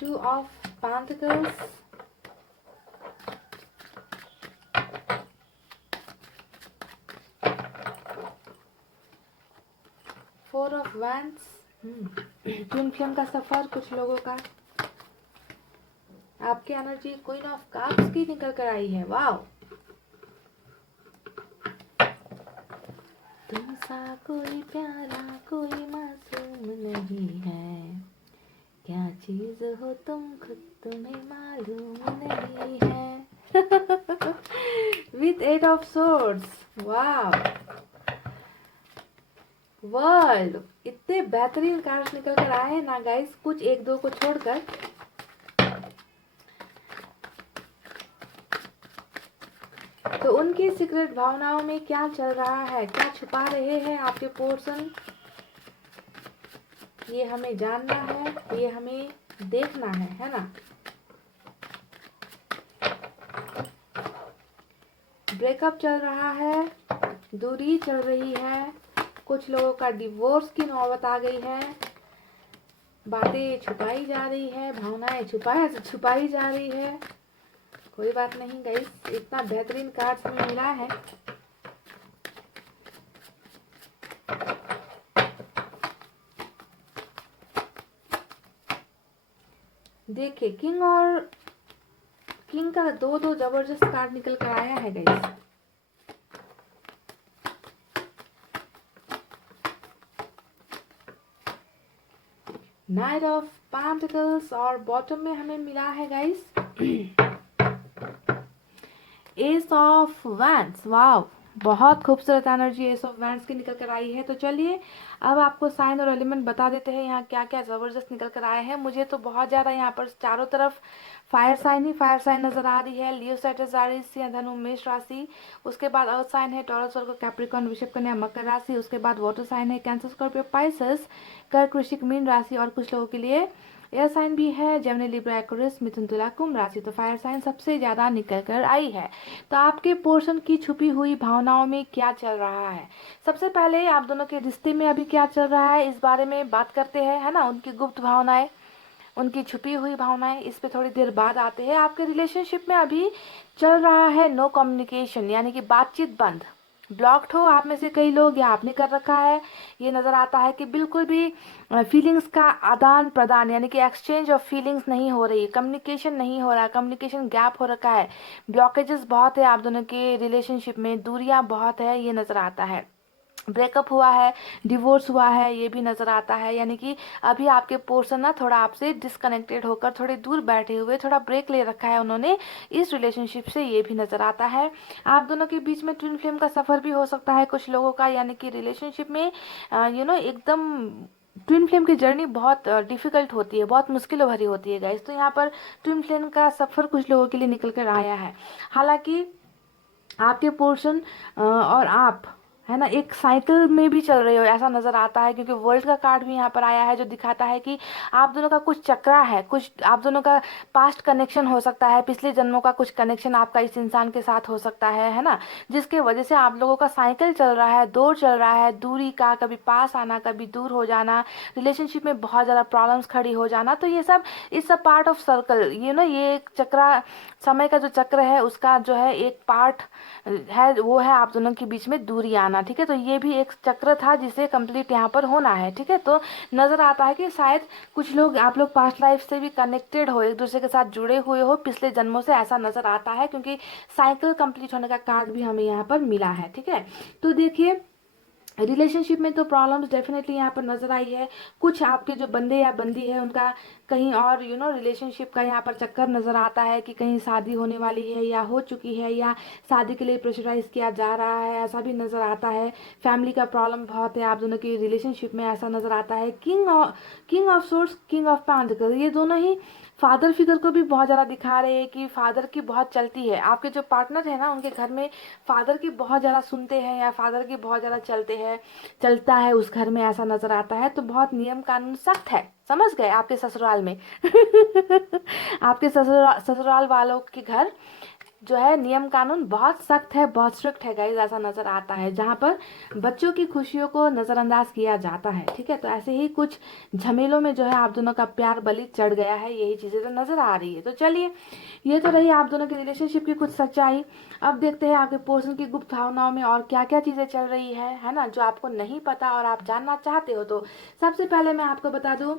2 of pentacles, 4 of wands, twin flame का सफर कुछ लोगों का। आपकी एनर्जी क्वीन ऑफ कप्स की निकल कर आई है, वाओ। तुम सा कोई प्यारा कोई मासूम नहीं है, क्या चीज हो तुम खुद तुम्हें मालूम नहीं है। With 8 of swords, wow. World, इतने बेहतरीन कार्ड्स निकल कर आए हैं ना गाइस, कुछ एक दो को छोड़कर। तो उनकी सीक्रेट भावनाओं में क्या चल रहा है, क्या छुपा रहे हैं आपके पोर्शन, ये हमें जानना है, ये हमें देखना है ना। ब्रेकअप चल रहा है, दूरी चल रही है, कुछ लोगों का डिवोर्स की नौबत आ गई है, बातें छुपाई जा रही है, भावनाएं छुपाई जा रही है। कोई बात नहीं गाइस, इतना बेहतरीन कार्ड्स में मिला है। देखिए किंग का दो जबरदस्त कार्ड निकल कर आया है गाइस। नाइट ऑफ पेंटिकल्स, और बॉटम में हमें मिला है गाइस एस ऑफ वैंड्स, वाव, बहुत खूबसूरत एनर्जी एस ऑफ वैंड्स की निकल कर आई है। तो चलिए अब आपको साइन और एलिमेंट बता देते हैं यहाँ क्या क्या ज़बरदस्त निकल कर आए हैं। मुझे तो बहुत ज़्यादा यहाँ पर चारों तरफ फायर साइन ही फायर साइन नजर आ रही है। लियो सैजिटेरियस या धनु मेष राशि, उसके बाद अर्थ साइन है टॉरस वर्गो कैप्रिकॉर्न वृषभ कन्या मकर राशि, उसके बाद वाटर साइन है कैंसर स्कॉर्पियो पाइसेस कर्क वृश्चिक मीन राशि, और कुछ लोगों के लिए एयर साइन भी है जेमिनी, लिब्रा, एक्वेरियस, मिथुन, तुला, कुंभ राशि। तो फायर साइन सबसे ज़्यादा निकल कर आई है। तो आपके पोर्शन की छुपी हुई भावनाओं में क्या चल रहा है, सबसे पहले आप दोनों के रिश्ते में अभी क्या चल रहा है इस बारे में बात करते हैं, है ना। उनकी गुप्त भावनाएं, उनकी छुपी हुई भावनाएं, इस पे थोड़ी देर बाद आते हैं। आपके रिलेशनशिप में अभी चल रहा है नो कम्युनिकेशन, यानी कि बातचीत बंद, ब्लॉक्ड हो आप में से कई लोग, या आपने कर रखा है। ये नज़र आता है कि बिल्कुल भी फीलिंग्स का आदान प्रदान, यानी कि एक्सचेंज ऑफ फीलिंग्स नहीं हो रही, कम्युनिकेशन नहीं हो रहा, कम्युनिकेशन गैप हो रखा है, ब्लॉकेजेस बहुत है आप दोनों के रिलेशनशिप में, दूरियां बहुत है, ये नज़र आता है। ब्रेकअप हुआ है, डिवोर्स हुआ है, ये भी नज़र आता है। यानी कि अभी आपके पर्सन ना थोड़ा आपसे डिस्कनेक्टेड होकर थोड़े दूर बैठे हुए, थोड़ा ब्रेक ले रखा है उन्होंने इस रिलेशनशिप से, ये भी नज़र आता है। आप दोनों के बीच में ट्विन फ्लेम का सफ़र भी हो सकता है कुछ लोगों का, यानी कि रिलेशनशिप में एकदम ट्विन फ्लेम की जर्नी बहुत डिफिकल्ट होती है, बहुत मुश्किल भरी होती है गाइस। तो यहाँ पर ट्विन फ्लेम का सफ़र कुछ लोगों के लिए निकल कर आया है। हालांकि आपके पोर्शन और आप, है ना, एक साइकिल में भी चल रहे हो ऐसा नज़र आता है, क्योंकि वर्ल्ड का कार्ड भी यहाँ पर आया है जो दिखाता है कि आप दोनों का कुछ चक्रा है, कुछ आप दोनों का पास्ट कनेक्शन हो सकता है, पिछले जन्मों का कुछ कनेक्शन आपका इस इंसान के साथ हो सकता है ना, जिसके वजह से आप लोगों का साइकिल चल रहा है, दौर चल रहा है, दूरी का, कभी पास आना, कभी दूर हो जाना, रिलेशनशिप में बहुत ज़्यादा प्रॉब्लम्स खड़ी हो जाना। तो ये सब इस सब पार्ट ऑफ सर्कल, ये एक चक्रा, समय का जो चक्र है उसका जो है एक पार्ट है, वो है आप दोनों के बीच में दूरी आना। ठीक है, तो ये भी एक चक्र था जिसे कंप्लीट यहाँ पर होना है। ठीक है, तो नज़र आता है कि शायद कुछ लोग, आप लोग पास्ट लाइफ से भी कनेक्टेड हो, एक दूसरे के साथ जुड़े हुए हो पिछले जन्मों से, ऐसा नज़र आता है, क्योंकि साइकिल कंप्लीट होने का कार्ड भी हमें यहाँ पर मिला है। ठीक है, तो देखिए रिलेशनशिप में तो प्रॉब्लम्स डेफिनेटली यहाँ पर नजर आई है। कुछ आपके जो बंदे या बंदी है उनका कहीं और रिलेशनशिप का यहाँ पर चक्कर नजर आता है कि कहीं शादी होने वाली है या हो चुकी है, या शादी के लिए प्रेशराइज किया जा रहा है, ऐसा भी नजर आता है। फैमिली का प्रॉब्लम बहुत है आप दोनों की रिलेशनशिप में, ऐसा नजर आता है। King of source, king of pentacle, ये दोनों ही फादर फिगर को भी बहुत ज़्यादा दिखा रहे हैं कि फादर की बहुत चलती है। आपके जो पार्टनर है ना उनके घर में फादर की बहुत ज़्यादा सुनते हैं, या फादर की बहुत ज़्यादा चलता है उस घर में, ऐसा नज़र आता है। तो बहुत नियम कानून सख्त है, समझ गए, आपके ससुराल में आपके ससुराल वालों के घर जो है नियम कानून बहुत सख्त है, बहुत स्ट्रिक्ट है गाइज, ऐसा नजर आता है, जहाँ पर बच्चों की खुशियों को नजरअंदाज किया जाता है। ठीक है, तो ऐसे ही कुछ झमेलों में जो है आप दोनों का प्यार बलि चढ़ गया है, यही चीजें तो नजर आ रही है। तो चलिए, ये तो रही आप दोनों की रिलेशनशिप की कुछ सच्चाई। अब देखते हैं आपके पर्सन की गुप्त भावनाओं में और क्या क्या चीजें चल रही है ना, जो आपको नहीं पता और आप जानना चाहते हो। तो सबसे पहले मैं आपको बता दूं,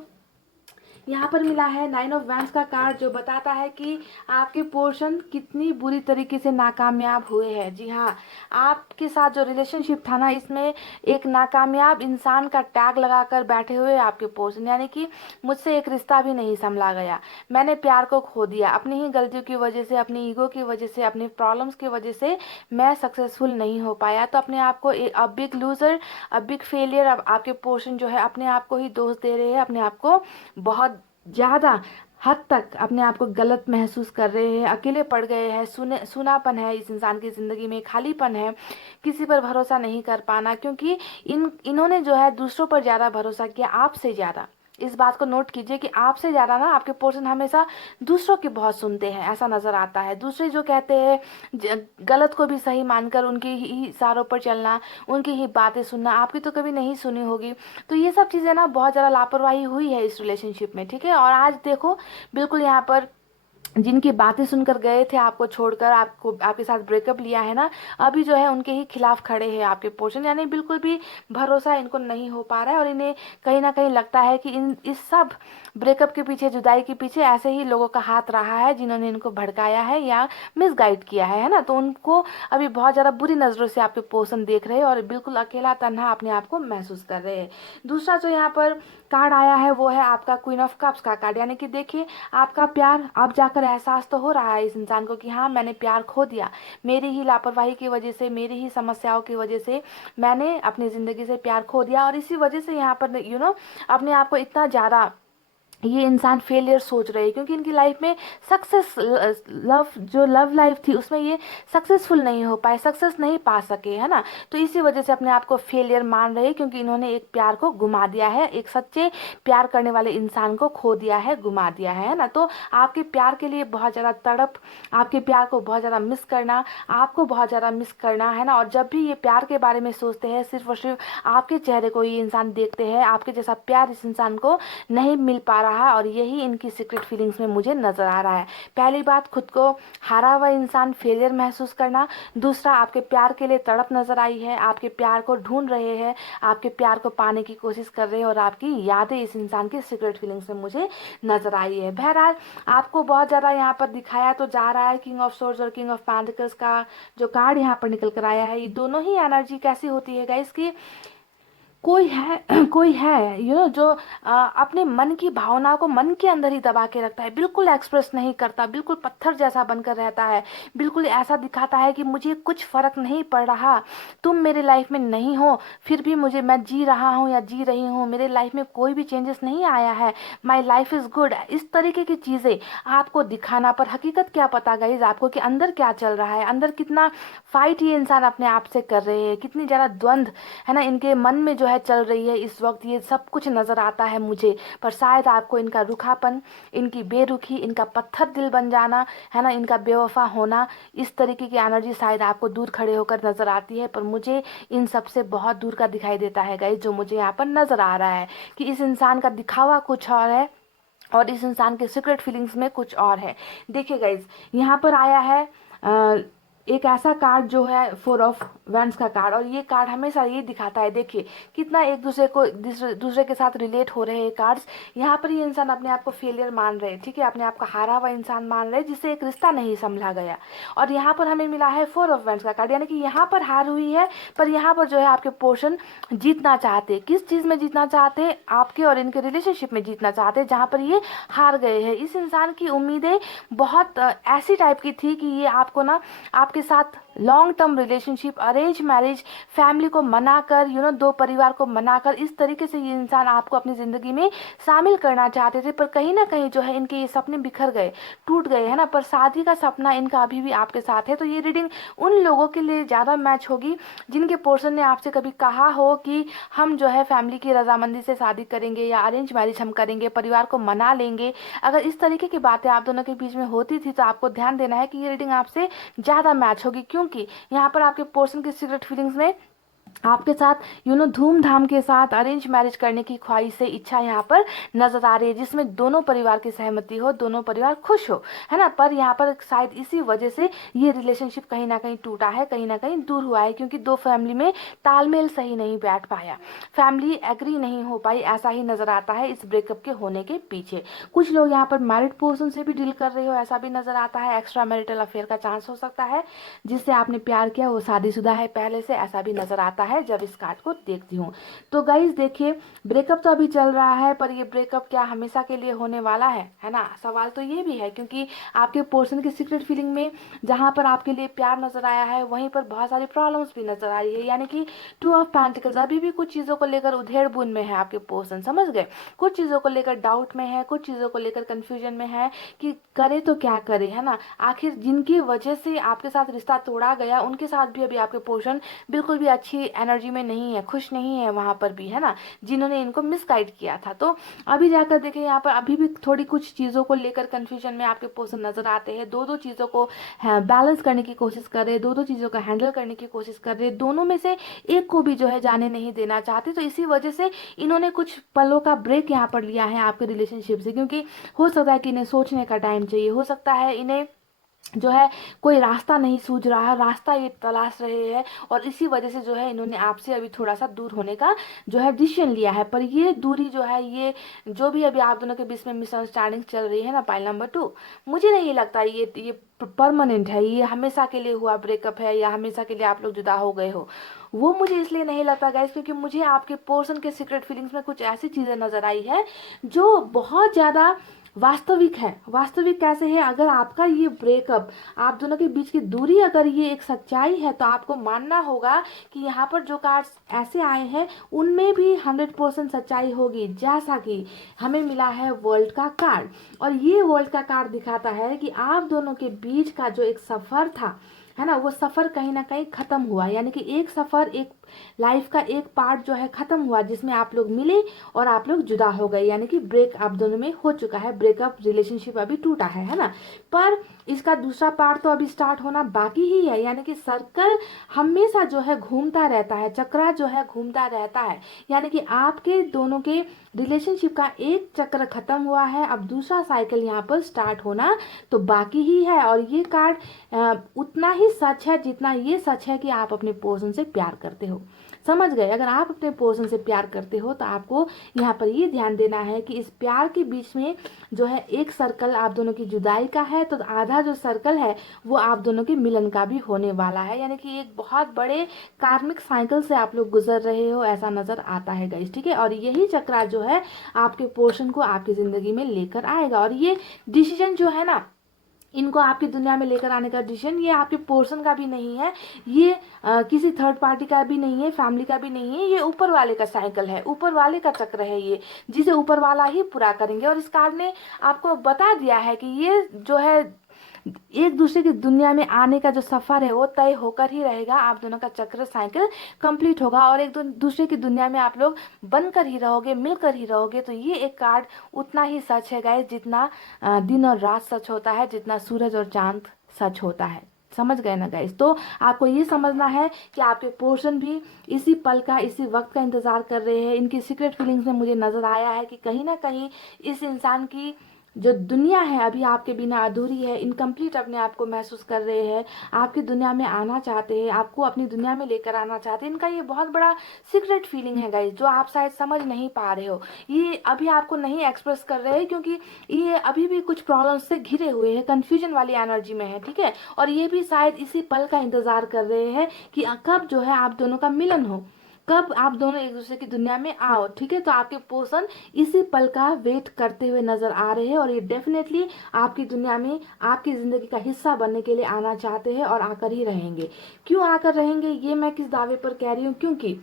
यहाँ पर मिला है 9 ऑफ वैंड्स का कार्ड, जो बताता है कि आपके पोर्शन कितनी बुरी तरीके से नाकामयाब हुए हैं। जी हाँ, आपके साथ जो रिलेशनशिप था ना, इसमें एक नाकामयाब इंसान का टैग लगाकर बैठे हुए आपके पोर्शन, यानी कि मुझसे एक रिश्ता भी नहीं संभला गया, मैंने प्यार को खो दिया, अपनी ही गलतियों की वजह से, अपनी ईगो की वजह से, अपनी प्रॉब्लम्स की वजह से मैं सक्सेसफुल नहीं हो पाया। तो अपने आप को a big loser, a big failure, अब आपके पोर्शन जो है अपने आप को ही दोष दे रहे हैं, अपने आप को बहुत ज़्यादा हद तक अपने आप को गलत महसूस कर रहे हैं, अकेले पड़ गए हैं, सुनापन है इस इंसान की ज़िंदगी में, खालीपन है, किसी पर भरोसा नहीं कर पाना, क्योंकि इन्होंने जो है दूसरों पर ज़्यादा भरोसा किया आपसे ज़्यादा। इस बात को नोट कीजिए कि आपसे ज़्यादा ना आपके पर्सन हमेशा दूसरों की बहुत सुनते हैं, ऐसा नज़र आता है। दूसरे जो कहते हैं गलत को भी सही मानकर उनके ही इशारों पर चलना, उनकी ही बातें सुनना, आपकी तो कभी नहीं सुनी होगी। तो ये सब चीज़ें ना बहुत ज़्यादा लापरवाही हुई है इस रिलेशनशिप में। ठीक है, और आज देखो बिल्कुल यहाँ पर जिनकी बातें सुनकर गए थे आपको छोड़कर, आपको आपके साथ ब्रेकअप लिया है ना, अभी जो है उनके ही खिलाफ खड़े हैं आपके पोर्शन, यानी बिल्कुल भी भरोसा इनको नहीं हो पा रहा है। और इन्हें कहीं ना कहीं लगता है कि इस सब ब्रेकअप के पीछे, जुदाई के पीछे ऐसे ही लोगों का हाथ रहा है जिन्होंने इनको भड़काया है या मिसगाइड किया है ना। तो उनको अभी बहुत ज़्यादा बुरी नज़रों से आपके पोर्शन देख रहे हैं और बिल्कुल अकेला तन्हा अपने आप को महसूस कर रहे हैं। दूसरा जो यहाँ पर कार्ड आया है वो है आपका क्वीन ऑफ कप्स का कार्ड, यानी कि देखिए आपका प्यार, अब जाकर एहसास तो हो रहा है इस इंसान को कि हाँ मैंने प्यार खो दिया, मेरी ही लापरवाही की वजह से, मेरी ही समस्याओं की वजह से मैंने अपनी ज़िंदगी से प्यार खो दिया, और इसी वजह से यहाँ पर अपने आप को इतना ज़्यादा ये इंसान फेलियर सोच रहे हैं, क्योंकि इनकी लाइफ में सक्सेस लव लाइफ थी उसमें ये सक्सेसफुल नहीं हो पाए, सक्सेस नहीं पा सके, है ना। तो इसी वजह से अपने आप को फेलियर मान रहे हैं, क्योंकि इन्होंने एक प्यार को गुमा दिया है, एक सच्चे प्यार करने वाले इंसान को खो दिया है, गुमा दिया है ना। तो आपके प्यार के लिए बहुत ज़्यादा तड़प, आपके प्यार को बहुत ज़्यादा मिस करना, आपको बहुत ज़्यादा मिस करना, है ना। और जब भी ये प्यार के बारे में सोचते हैं, सिर्फ और सिर्फ आपके चेहरे को ये इंसान देखते हैं, आपके जैसा प्यार इस इंसान को नहीं मिल पा रहा, और यही इनकी सीक्रेट फीलिंग्स में मुझे नज़र आ रहा है। पहली बात, खुद को हारा हुआ इंसान फेलियर महसूस करना। दूसरा, आपके प्यार के लिए तड़प नज़र आई है, आपके प्यार को ढूंढ रहे हैं, आपके प्यार को पाने की कोशिश कर रहे हैं, और आपकी यादें इस इंसान की सीक्रेट फीलिंग्स में मुझे नज़र आई है। बहरहाल, आपको बहुत ज़्यादा यहाँ पर दिखाया तो जा रहा है किंग ऑफ सोर्ड्स और किंग ऑफ पेंटिकल्स का जो कार्ड यहाँ पर निकल कर आया है, ये दोनों ही एनर्जी कैसी होती है गाइस की कोई है कोई है जो अपने मन की भावनाओं को मन के अंदर ही दबा के रखता है, बिल्कुल एक्सप्रेस नहीं करता, बिल्कुल पत्थर जैसा बनकर रहता है, बिल्कुल ऐसा दिखाता है कि मुझे कुछ फर्क नहीं पड़ रहा, तुम मेरे लाइफ में नहीं हो, फिर भी मैं जी रहा हूँ या जी रही हूँ, मेरे लाइफ में कोई भी चेंजेस नहीं आया है, माई लाइफ इज़ गुड। इस तरीके की चीज़ें आपको दिखाना, पर हकीकत क्या पता गाइज आपको कि अंदर क्या चल रहा है, अंदर कितना फाइट ये इंसान अपने आप से कर रहे हैं, कितनी ज़्यादा द्वंद्व है ना इनके मन में जो है चल रही है इस वक्त, ये सब कुछ नज़र आता है मुझे। पर शायद आपको इनका रुखापन, इनकी बेरुखी, इनका पत्थर दिल बन जाना, है ना, इनका बेवफा होना, इस तरीके की एनर्जी शायद आपको दूर खड़े होकर नज़र आती है, पर मुझे इन सब से बहुत दूर का दिखाई देता है गाइस, जो मुझे यहाँ पर नज़र आ रहा है कि इस इंसान का दिखावा कुछ और है और इस इंसान के सीक्रेट फीलिंग्स में कुछ और है। देखिए गाइज, यहाँ पर आया है एक ऐसा कार्ड जो है 4 ऑफ वैंड्स का कार्ड, और ये कार्ड हमेशा ये दिखाता है, देखिए कितना एक दूसरे को दूसरे के साथ रिलेट हो रहे हैं कार्ड्स। यहाँ पर ये इंसान अपने आप को फेलियर मान रहे हैं, ठीक है, अपने आप को हारा हुआ इंसान मान रहे हैं, जिससे एक रिश्ता नहीं संभला गया। और यहाँ पर हमें मिला है 4 ऑफ वैंड्स का कार्ड, यानी कि यहाँ पर हार हुई है, पर यहाँ पर जो है आपके पोर्शन जीतना चाहते, किस चीज़ में जीतना चाहते, आपके और इनके रिलेशनशिप में जीतना चाहते, जहाँ पर ये हार गए हैं। इस इंसान की उम्मीदें बहुत ऐसी टाइप की थी कि ये आपको ना आपके साथ long term relationship, arrange marriage, family को मनाकर, दो परिवार को मनाकर, इस तरीके से ये इंसान आपको अपनी ज़िंदगी में शामिल करना चाहते थे। पर कहीं ना कहीं जो है इनके ये सपने बिखर गए, टूट गए, है ना। पर शादी का सपना इनका अभी भी आपके साथ है। तो ये रीडिंग उन लोगों के लिए ज़्यादा मैच होगी जिनके पोर्शन ने आपसे कभी कहा हो कि हम जो है फैमिली की रजामंदी से शादी करेंगे या अरेंज मैरिज हम करेंगे, परिवार को मना लेंगे। अगर इस तरीके की बातें आप दोनों के बीच में होती थी तो आपको ध्यान देना है कि ये रीडिंग आपसे ज़्यादा मैच होगी, क्योंकि यहाँ पर आपके पर्सन की सीक्रेट फीलिंग्स में आपके साथ धूमधाम के साथ अरेंज मैरिज करने की ख्वाहिश से इच्छा यहाँ पर नजर आ रही है, जिसमें दोनों परिवार की सहमति हो, दोनों परिवार खुश हो, है ना। पर यहाँ पर शायद इसी वजह से ये रिलेशनशिप कहीं ना कहीं टूटा है, कहीं ना कहीं दूर हुआ है, क्योंकि दो फैमिली में तालमेल सही नहीं बैठ पाया, फैमिली एग्री नहीं हो पाई, ऐसा ही नजर आता है इस ब्रेकअप के होने के पीछे। कुछ लोग यहाँ पर मैरिड पर्सन से भी डील कर रहे हो, ऐसा भी नजर आता है, एक्स्ट्रा मैरिटल अफेयर का चांस हो सकता है, जिससे आपने प्यार किया वो शादीशुदा है पहले से, ऐसा भी नजर आता है जब इस कार्ड को देखती हूँ। तो गाइज देखिए, ब्रेकअप तो अभी चल रहा है, पर ये ब्रेकअप क्या हमेशा के लिए होने वाला है ना, सवाल तो ये भी है, क्योंकि आपके पर्सन की सीक्रेट फीलिंग में जहाँ पर आपके लिए प्यार नजर आया है वहीं पर बहुत सारी प्रॉब्लम्स भी नजर आ रही है, यानी कि 2 ऑफ पेंटिकल्स, अभी भी कुछ चीज़ों को लेकर उधेड़ बुन में है आपके पर्सन, समझ गए, कुछ चीज़ों को लेकर डाउट में है, कुछ चीज़ों को लेकर कंफ्यूजन में है कि करे तो क्या करे, है ना। आखिर जिनकी वजह से आपके साथ रिश्ता तोड़ा गया उनके साथ भी अभी आपके पर्सन बिल्कुल भी अच्छी एनर्जी में नहीं है, खुश नहीं है वहाँ पर भी, है ना, जिन्होंने इनको मिसगाइड किया था। तो अभी जाकर देखें, यहाँ पर अभी भी थोड़ी कुछ चीज़ों को लेकर कंफ्यूजन में आपके पर्सन नजर आते हैं, दो चीज़ों को बैलेंस करने की कोशिश कर रहे, दो चीज़ों को हैंडल करने की कोशिश कर रहे, दोनों में से एक को भी जो है जाने नहीं देना चाहते। तो इसी वजह से इन्होंने कुछ पलों का ब्रेक यहाँ पर लिया है आपके रिलेशनशिप से, क्योंकि हो सकता है कि इन्हें सोचने का टाइम चाहिए, हो सकता है इन्हें जो है कोई रास्ता नहीं सूझ रहा है, रास्ता ये तलाश रहे हैं, और इसी वजह से जो है इन्होंने आपसे अभी थोड़ा सा दूर होने का जो है डिसीजन लिया है। पर ये दूरी जो है, ये जो भी अभी आप दोनों के बीच में मिसअंडरस्टैंडिंग चल रही है ना, पाइल नंबर 2, मुझे नहीं लगता ये परमानेंट है, ये हमेशा के लिए हुआ ब्रेकअप है या हमेशा के लिए आप लोग जुदा हो गए हो, वो मुझे इसलिए नहीं लगता गाइस, क्योंकि मुझे आपके पर्सन के सीक्रेट फीलिंग्स में कुछ ऐसी चीज़ें नज़र आई है जो बहुत ज़्यादा वास्तविक है। वास्तविक कैसे है? अगर आपका ये ब्रेकअप, आप दोनों के बीच की दूरी, अगर ये एक सच्चाई है तो आपको मानना होगा कि यहाँ पर जो कार्ड्स ऐसे आए हैं उनमें भी 100% सच्चाई होगी। जैसा कि हमें मिला है वर्ल्ड का कार्ड, और ये वर्ल्ड का कार्ड दिखाता है कि आप दोनों के बीच का जो एक सफ़र था, है ना, वो सफ़र कहीं ना कहीं ख़त्म हुआ। यानी कि एक सफ़र, एक लाइफ का एक पार्ट जो है ख़त्म हुआ, जिसमें आप लोग मिले और आप लोग जुदा हो गए। यानी कि ब्रेक आप दोनों में हो चुका है, ब्रेकअप, रिलेशनशिप अभी टूटा है ना। पर इसका दूसरा पार्ट तो अभी स्टार्ट होना बाकी ही है। यानी कि सर्कल हमेशा जो है घूमता रहता है, चक्रा जो है घूमता रहता है। यानी कि आपके दोनों के रिलेशनशिप का एक चक्र खत्म हुआ है, अब दूसरा साइकिल यहाँ पर स्टार्ट होना तो बाकी ही है। और ये कार्ड उतना ही सच है जितना ये सच है कि आप अपने पर्सन से प्यार करते हो। समझ गए? अगर आप अपने पर्सन से प्यार करते हो तो आपको यहाँ पर ये ध्यान देना है कि इस प्यार के बीच में जो है एक सर्कल आप दोनों की जुदाई का है, तो आधा जो सर्कल है वो आप दोनों के मिलन का भी होने वाला है। यानी कि एक बहुत बड़े कार्मिक साइकिल से आप लोग गुजर रहे हो, ऐसा नजर आता है गाइस, ठीक है। और यही चक्रा जो है आपके पोर्शन को आपकी जिंदगी में लेकर आएगा। और ये डिसीजन जो है ना, इनको आपकी दुनिया में लेकर आने का डिसीजन, ये आपके पोर्शन का भी नहीं है, ये किसी थर्ड पार्टी का भी नहीं है, फैमिली का भी नहीं है, ये ऊपर वाले का साइकिल है, ऊपर वाले का चक्र है ये, जिसे ऊपर वाला ही पूरा करेंगे। और इस कार्ड ने आपको बता दिया है कि ये जो है एक दूसरे की दुनिया में आने का जो सफर है वो तय होकर ही रहेगा। आप दोनों का चक्र साइकिल कंप्लीट होगा और एक दूसरे की दुनिया में आप लोग बनकर ही रहोगे, मिलकर ही रहोगे। तो ये एक कार्ड उतना ही सच है गाइस जितना दिन और रात सच होता है, जितना सूरज और चांद सच होता है। समझ गए ना गाइस? तो आपको ये समझना है कि आपके पोर्शन भी इसी पल का, इसी वक्त का इंतजार कर रहे हैं। इनकी सीक्रेट फीलिंग्स में मुझे नजर आया है कि कहीं ना कहीं इस इंसान की जो दुनिया है अभी आपके बिना अधूरी है, इनकम्प्लीट अपने आप को महसूस कर रहे हैं, आपकी दुनिया में आना चाहते हैं, आपको अपनी दुनिया में लेकर आना चाहते हैं। इनका ये बहुत बड़ा सीक्रेट फीलिंग है गाइस, जो आप शायद समझ नहीं पा रहे हो। ये अभी आपको नहीं एक्सप्रेस कर रहे हैं क्योंकि ये अभी भी कुछ प्रॉब्लम्स से घिरे हुए हैं, कंफ्यूजन वाली एनर्जी में है, ठीक है। और ये भी शायद इसी पल का इंतजार कर रहे हैं कि कब जो है आप दोनों का मिलन हो, कब आप दोनों एक दूसरे की दुनिया में आओ, ठीक है। तो आपके पर्सन इसी पल का वेट करते हुए नजर आ रहे हैं और ये डेफिनेटली आपकी दुनिया में आपकी जिंदगी का हिस्सा बनने के लिए आना चाहते हैं और आकर ही रहेंगे। क्यों आकर रहेंगे ये मैं किस दावे पर कह रही हूँ? क्योंकि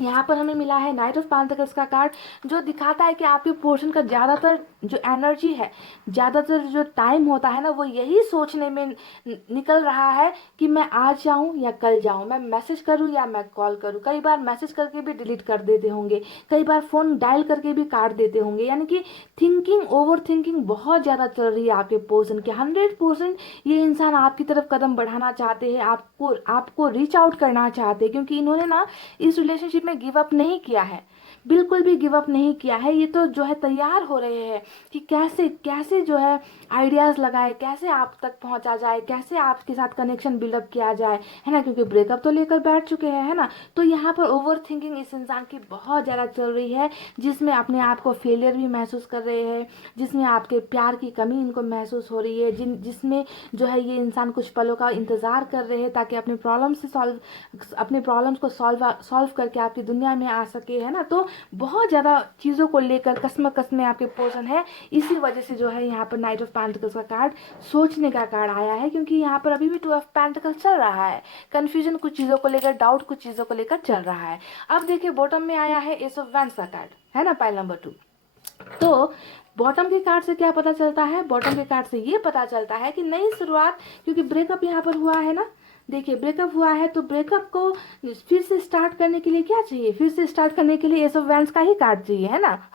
यहाँ पर हमें मिला है नाइट ऑफ पेंटिकल्स का कार्ड, जो दिखाता है कि आपके पोर्शन का ज़्यादातर जो एनर्जी है, ज़्यादातर जो टाइम होता है ना, वो यही सोचने में निकल रहा है कि मैं आज जाऊँ या कल जाऊँ, मैं मैसेज करूँ या मैं कॉल करूँ। कई बार मैसेज करके भी डिलीट कर देते होंगे, कई बार फ़ोन डायल करके भी काट देते होंगे। यानी कि थिंकिंग, ओवर थिंकिंग बहुत ज़्यादा चल रही है आपके पोर्शन के। 100% ये इंसान आपकी तरफ कदम बढ़ाना चाहते हैं, आपको रीच आउट करना चाहते हैं, क्योंकि इन्होंने ना इस रिलेशनशिप में गिव अप नहीं किया है, बिल्कुल भी गिव अप नहीं किया है। ये तो जो है तैयार हो रहे हैं कि कैसे कैसे जो है आइडियाज़ लगाए, कैसे आप तक पहुंचा जाए, कैसे आपके साथ कनेक्शन बिल्डअप किया जाए, है ना, क्योंकि ब्रेकअप तो लेकर बैठ चुके हैं, है ना। तो यहाँ पर ओवर थिंकिंग इस इंसान की बहुत ज़्यादा चल रही है, जिसमें अपने आप को फेलियर भी महसूस कर रहे हैं, जिसमें आपके प्यार की कमी इनको महसूस हो रही है, जिसमें जो है ये इंसान कुछ पलों का इंतज़ार कर रहे हैं ताकि अपने प्रॉब्लम्स को सॉल्व करके आपकी दुनिया में आ सके, है ना। तो बहुत ज़्यादा चीज़ों को लेकर कसम में आपके पर्सन है। इसी वजह से जो है यहाँ पर नाइट ऑफ पेंटिकल्स का कार्ड सोचने का कार्ड आया है, क्योंकि यहाँ पर अभी भी 2 ऑफ पेंटिकल्स चल रहा है। कंफ्यूजन कुछ चीज़ों को लेकर, डाउट कुछ चीज़ों को लेकर चल रहा है। अब देखिए बॉटम में आया है एस ऑफ वैंड्स का कार्ड, है ना, पाइल नंबर 2। तो बॉटम के कार्ड से क्या पता चलता है? बॉटम के कार्ड से ये पता चलता है कि नई शुरुआत, क्योंकि ब्रेकअप यहाँ पर हुआ है ना, देखिए ब्रेकअप हुआ है, तो ब्रेकअप को फिर से स्टार्ट करने के लिए क्या चाहिए? फिर से स्टार्ट करने के लिए एस ऑफ वैंड्स का ही कार्ड चाहिए, है ना।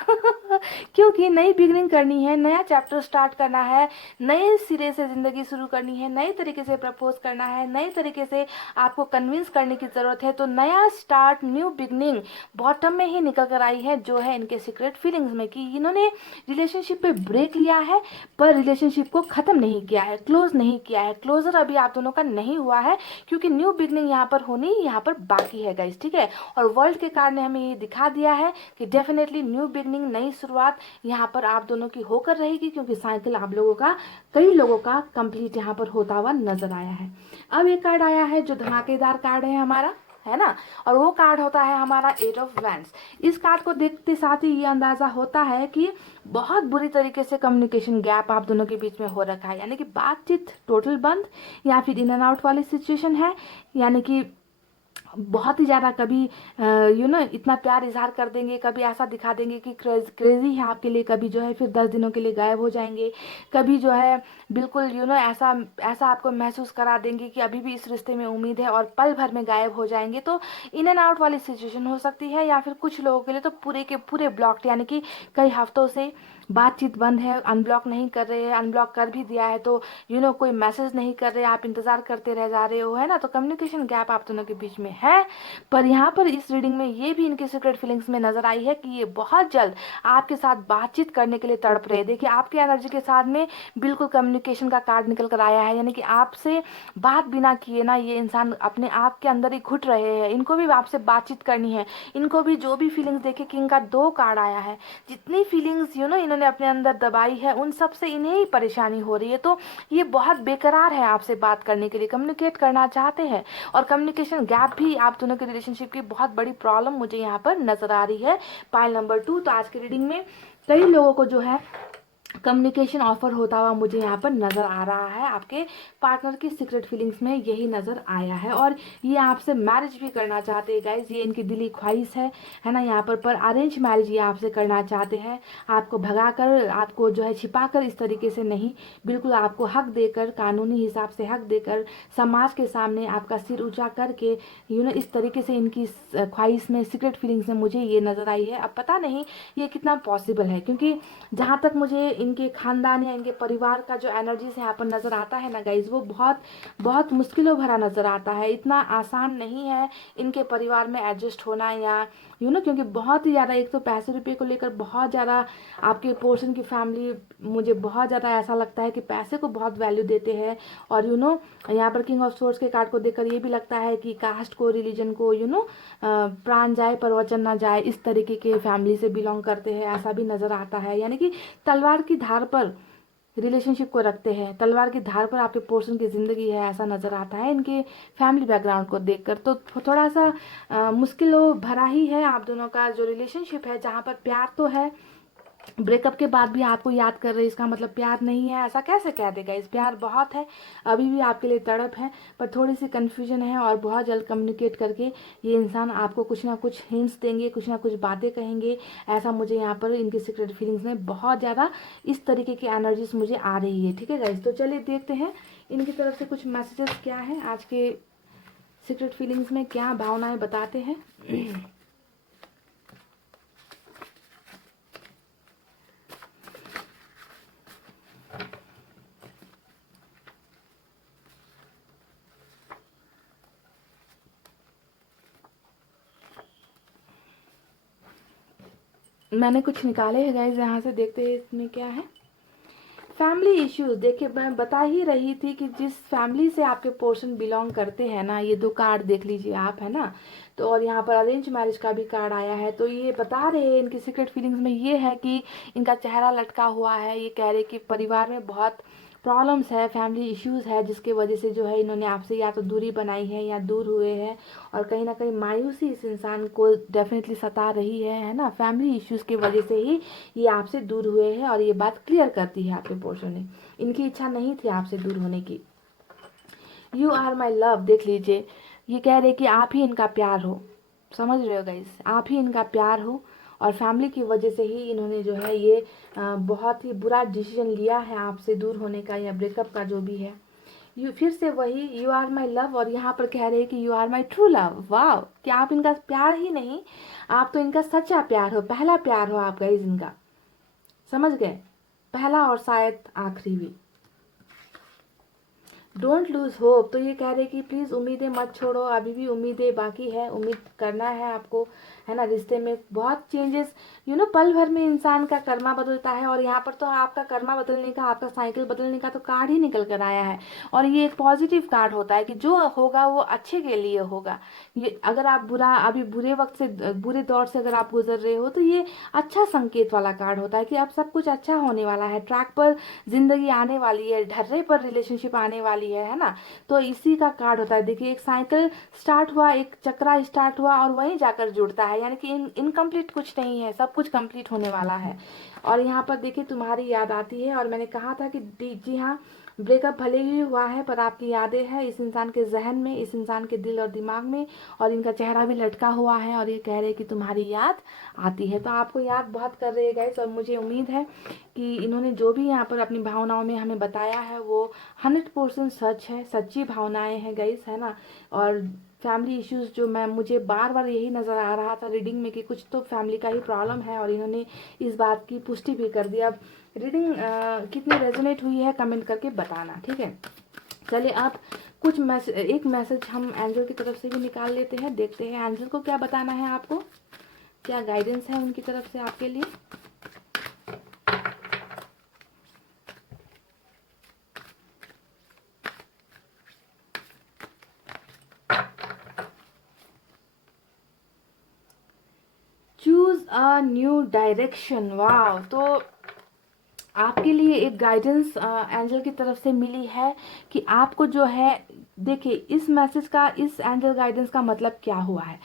क्योंकि नई बिगनिंग करनी है, नया चैप्टर स्टार्ट करना है, नए सिरे से जिंदगी शुरू करनी है, नए तरीके से प्रपोज करना है, नए तरीके से आपको कन्विंस करने की जरूरत है। तो नया स्टार्ट, न्यू बिगनिंग बॉटम में ही निकल कर आई है, जो है इनके सीक्रेट फीलिंग्स में, कि इन्होंने रिलेशनशिप पे ब्रेक लिया है पर रिलेशनशिप को खत्म नहीं किया है, क्लोज नहीं किया है। क्लोजर अभी आप दोनों का नहीं हुआ है, क्योंकि न्यू बिगनिंग यहाँ पर होनी यहाँ पर बाकी है गाइस, ठीक है। और वर्ल्ड के कार्ड ने हमें ये दिखा दिया है कि डेफिनेटली न्यू बिगनिंग, नई शुरुआत यहाँ पर आप दोनों की होकर रहेगी, क्योंकि साइकिल आप लोगों का, कई लोगों का कंप्लीट यहाँ पर होता हुआ नजर आया है। अब एक कार्ड आया है जो धमाकेदार कार्ड है हमारा, है ना। और वो कार्ड होता है हमारा 8 ऑफ वैंड्स। इस कार्ड को देखते साथ ही ये अंदाज़ा होता है कि बहुत बुरी तरीके से कम्युनिकेशन गैप आप दोनों के बीच में हो रखा है, यानी कि बातचीत टोटल बंद, या फिर इन एंड आउट वाली सिचुएशन है। यानी कि बहुत ही ज़्यादा कभी इतना प्यार इजहार कर देंगे, कभी ऐसा दिखा देंगे कि क्रेजी है आपके लिए, कभी जो है फिर 10 दिनों के लिए गायब हो जाएंगे, कभी जो है बिल्कुल ऐसा ऐसा आपको महसूस करा देंगे कि अभी भी इस रिश्ते में उम्मीद है, और पल भर में गायब हो जाएंगे। तो इन एंड आउट वाली सिचुएशन हो सकती है, या फिर कुछ लोगों के लिए तो पूरे के पूरे ब्लॉक्ड, यानी कि कई हफ्तों से बातचीत बंद है, अनब्लॉक नहीं कर रहे हैं, अनब्लॉक कर भी दिया है तो कोई मैसेज नहीं कर रहे, आप इंतजार करते रह जा रहे हो, है ना। तो कम्युनिकेशन गैप आप दोनों के बीच में है। पर यहाँ पर इस रीडिंग में ये भी इनकी सीक्रेट फीलिंग्स में नजर आई है कि ये बहुत जल्द आपके साथ बातचीत करने के लिए तड़प रहे हैं। देखिए आपकी एनर्जी के साथ में बिल्कुल कम्युनिकेशन का कार्ड निकल कर आया है, यानी कि आपसे बात बिना किए ना ये इंसान अपने आप के अंदर ही घुट रहे हैं। इनको भी आपसे बातचीत करनी है, इनको भी जो भी फीलिंग्स, देखे किंग का 2 कार्ड आया है, जितनी फीलिंग्स इन्होंने अपने अंदर दबाई है उन सब से इन्हें ही परेशानी हो रही है। तो ये बहुत बेकरार है आपसे बात करने के लिए, कम्युनिकेट करना चाहते हैं, और कम्युनिकेशन गैप भी आप दोनों के रिलेशनशिप की बहुत बड़ी प्रॉब्लम मुझे यहाँ पर नजर आ रही है। Pile number 2। तो आज की रीडिंग में कई लोगों को जो है कम्युनिकेशन ऑफर होता हुआ मुझे यहाँ पर नज़र आ रहा है। आपके पार्टनर की सीक्रेट फीलिंग्स में यही नज़र आया है, और ये आपसे मैरिज भी करना चाहते हैं गाइज, ये इनकी दिली ख्वाहिश है ना यहाँ पर अरेंज मैरिज ये आपसे करना चाहते हैं। आपको भगाकर, आपको जो है छिपाकर इस तरीके से नहीं, बिल्कुल आपको हक देकर, कानूनी हिसाब से हक देकर, समाज के सामने आपका सिर ऊंचा करके इस तरीके से इनकी ख्वाहिश में, सीक्रेट फीलिंग्स में मुझे ये नज़र आई है। अब पता नहीं ये कितना पॉसिबल है, क्योंकि जहाँ तक मुझे इनके खानदान या इनके परिवार का जो एनर्जी से यहाँ पर नज़र आता है ना गाइज, वो बहुत बहुत मुश्किलों भरा नज़र आता है। इतना आसान नहीं है इनके परिवार में एडजस्ट होना, या क्योंकि बहुत ही ज़्यादा, एक तो पैसे रुपये को लेकर बहुत ज़्यादा आपके पोर्शन की फैमिली, मुझे बहुत ज़्यादा ऐसा लगता है कि पैसे को बहुत वैल्यू देते हैं। और यहाँ पर किंग ऑफ सोर्ड्स के कार्ड को देखकर ये भी लगता है कि कास्ट को, रिलीजन को प्राण जाए पर वचन ना जाए, इस तरीके के फैमिली से बिलोंग करते हैं, ऐसा भी नज़र आता है। यानी कि तलवार की धार पर रिलेशनशिप को रखते हैं, तलवार की धार पर आपके पोर्शन की ज़िंदगी है, ऐसा नज़र आता है इनके फैमिली बैकग्राउंड को देखकर। तो थोड़ा सा मुश्किलों भरा ही है आप दोनों का जो रिलेशनशिप है, जहाँ पर प्यार तो है, ब्रेकअप के बाद भी आपको याद कर रहे हैं, इसका मतलब प्यार नहीं है, ऐसा कैसे कह देगा। इस प्यार बहुत है, अभी भी आपके लिए तड़प है, पर थोड़ी सी कन्फ्यूजन है, और बहुत जल्द कम्युनिकेट करके ये इंसान आपको कुछ ना कुछ हिंट्स देंगे, कुछ ना कुछ बातें कहेंगे, ऐसा मुझे यहाँ पर इनकी सीक्रेट फीलिंग्स में बहुत ज़्यादा इस तरीके की एनर्जीज मुझे आ रही है। ठीक है गाइस, तो चलिए देखते हैं इनकी तरफ से कुछ मैसेजेस क्या हैं, आज के सीक्रेट फीलिंग्स में क्या भावनाएं बताते हैं। मैंने कुछ निकाले हैं गाइज, यहाँ से देखते हैं इसमें क्या है। फैमिली इश्यूज, देखिए मैं बता ही रही थी कि जिस फैमिली से आपके पोर्शन बिलोंग करते हैं ना, ये 2 कार्ड देख लीजिए आप, है ना। तो और यहाँ पर अरेंज मैरिज का भी कार्ड आया है, तो ये बता रहे हैं इनकी सीक्रेट फीलिंग्स में ये है कि इनका चेहरा लटका हुआ है, ये कह रहे कि परिवार में बहुत प्रॉब्लम्स है, फैमिली इश्यूज है, जिसके वजह से जो है इन्होंने आपसे या तो दूरी बनाई है या दूर हुए हैं, और कहीं ना कहीं मायूसी इस इंसान को डेफिनेटली सता रही है ना। फैमिली इश्यूज की वजह से ही ये आपसे दूर हुए हैं, और ये बात क्लियर करती है आपके पोर्शन ने, इनकी इच्छा नहीं थी आपसे दूर होने की। यू आर माई लव, देख लीजिए, ये कह रहे कि आप ही इनका प्यार हो, समझ रहे हो गाइस, आप ही इनका प्यार हो, और फैमिली की वजह से ही इन्होंने जो है ये बहुत ही बुरा डिसीजन लिया है आपसे दूर होने का, या ब्रेकअप का जो भी है। यू फिर से वही, यू आर माई लव, और यहाँ पर कह रहे हैं कि you are my true love. वाह, कि आप इनका प्यार ही नहीं, आप तो इनका सच्चा प्यार हो, पहला प्यार हो आप गाइस इनका, समझ गए, पहला और शायद आखिरी भी। डोंट लूज होप, तो ये कह रहे कि प्लीज़ उम्मीदें मत छोड़ो, अभी भी उम्मीदें बाकी है, उम्मीद करना है आपको, है ना। रिश्ते में बहुत चेंजेस, पल भर में इंसान का कर्मा बदलता है, और यहाँ पर तो आपका कर्मा बदलने का, आपका साइकिल बदलने का तो कार्ड ही निकल कर आया है, और ये एक पॉजिटिव कार्ड होता है कि जो होगा वो अच्छे के लिए होगा। ये अगर आप अभी बुरे वक्त से, बुरे दौर से अगर आप गुजर रहे हो, तो ये अच्छा संकेत वाला कार्ड होता है कि अब सब कुछ अच्छा होने वाला है, ट्रैक पर जिंदगी आने वाली है, ढर्रे पर रिलेशनशिप आने वाली वाली है ना। तो इसी का कार्ड होता है। देखिए, एक साइकिल स्टार्ट हुआ, एक चक्रा स्टार्ट हुआ और वहीं जाकर जुड़ता है, यानी कि इनकम्प्लीट कुछ नहीं है, सब कुछ कंप्लीट होने वाला है। और यहाँ पर देखिए तुम्हारी याद आती है, और मैंने कहा था कि जी हाँ, ब्रेकअप भले ही हुआ है पर आपकी यादें हैं इस इंसान के जहन में, इस इंसान के दिल और दिमाग में, और इनका चेहरा भी लटका हुआ है और ये कह रहे हैं कि तुम्हारी याद आती है। तो आपको याद बहुत कर रहे हैं गाइस, और मुझे उम्मीद है कि इन्होंने जो भी यहाँ पर अपनी भावनाओं में हमें बताया है वो 100% सच है, सच्ची भावनाएं हैं गाइस, है ना। और फैमिली इश्यूज जो मुझे बार बार यही नज़र आ रहा था रीडिंग में कि कुछ तो फैमिली का ही प्रॉब्लम है, और इन्होंने इस बात की पुष्टि भी कर दी। अब रीडिंग कितनी रेजोनेट हुई है कमेंट करके बताना, ठीक है। चलिए अब कुछ एक मैसेज हम एंजल की तरफ से भी निकाल लेते हैं, देखते हैं एंजल को क्या बताना है, आपको क्या गाइडेंस है उनकी तरफ से आपके लिए। Choose a new direction. वाह, तो आपके लिए एक गाइडेंस एंजल की तरफ से मिली है कि आपको जो है, देखिए इस मैसेज का, इस एंजल गाइडेंस का मतलब क्या हुआ है।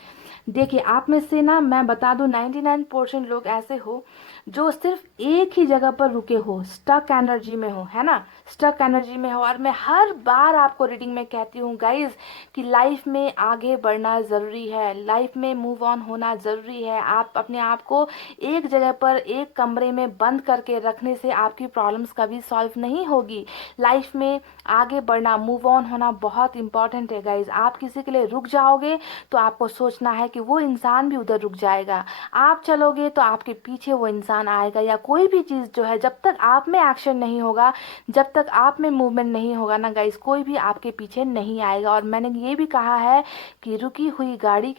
देखिए, आप में से ना मैं बता दूं 99% लोग ऐसे हो जो सिर्फ एक ही जगह पर रुके हो, स्टक एनर्जी में हो, है ना, स्टक एनर्जी में हो। और मैं हर बार आपको रीडिंग में कहती हूँ गाइज कि लाइफ में आगे बढ़ना ज़रूरी है, लाइफ में मूव ऑन होना ज़रूरी है। आप अपने आप को एक जगह पर एक कमरे में बंद करके रखने से आपकी प्रॉब्लम्स कभी सॉल्व नहीं होगी। लाइफ में आगे बढ़ना, मूव ऑन होना बहुत इंपॉर्टेंट है गाइज। आप किसी के लिए रुक जाओगे तो आपको सोचना है कि वो इंसान भी उधर रुक जाएगा। आप चलोगे तो आपके पीछे वो इंसान आएगा, या कोई भी चीज़ जो है, जब तक आप में एक्शन नहीं होगा, जब तक आप में मूवमेंट नहीं होगा ना गाइस, कोई भी आपके पीछे नहीं आएगा। और मैंने ये भी कहा है कि रुकी हुई गाड़ी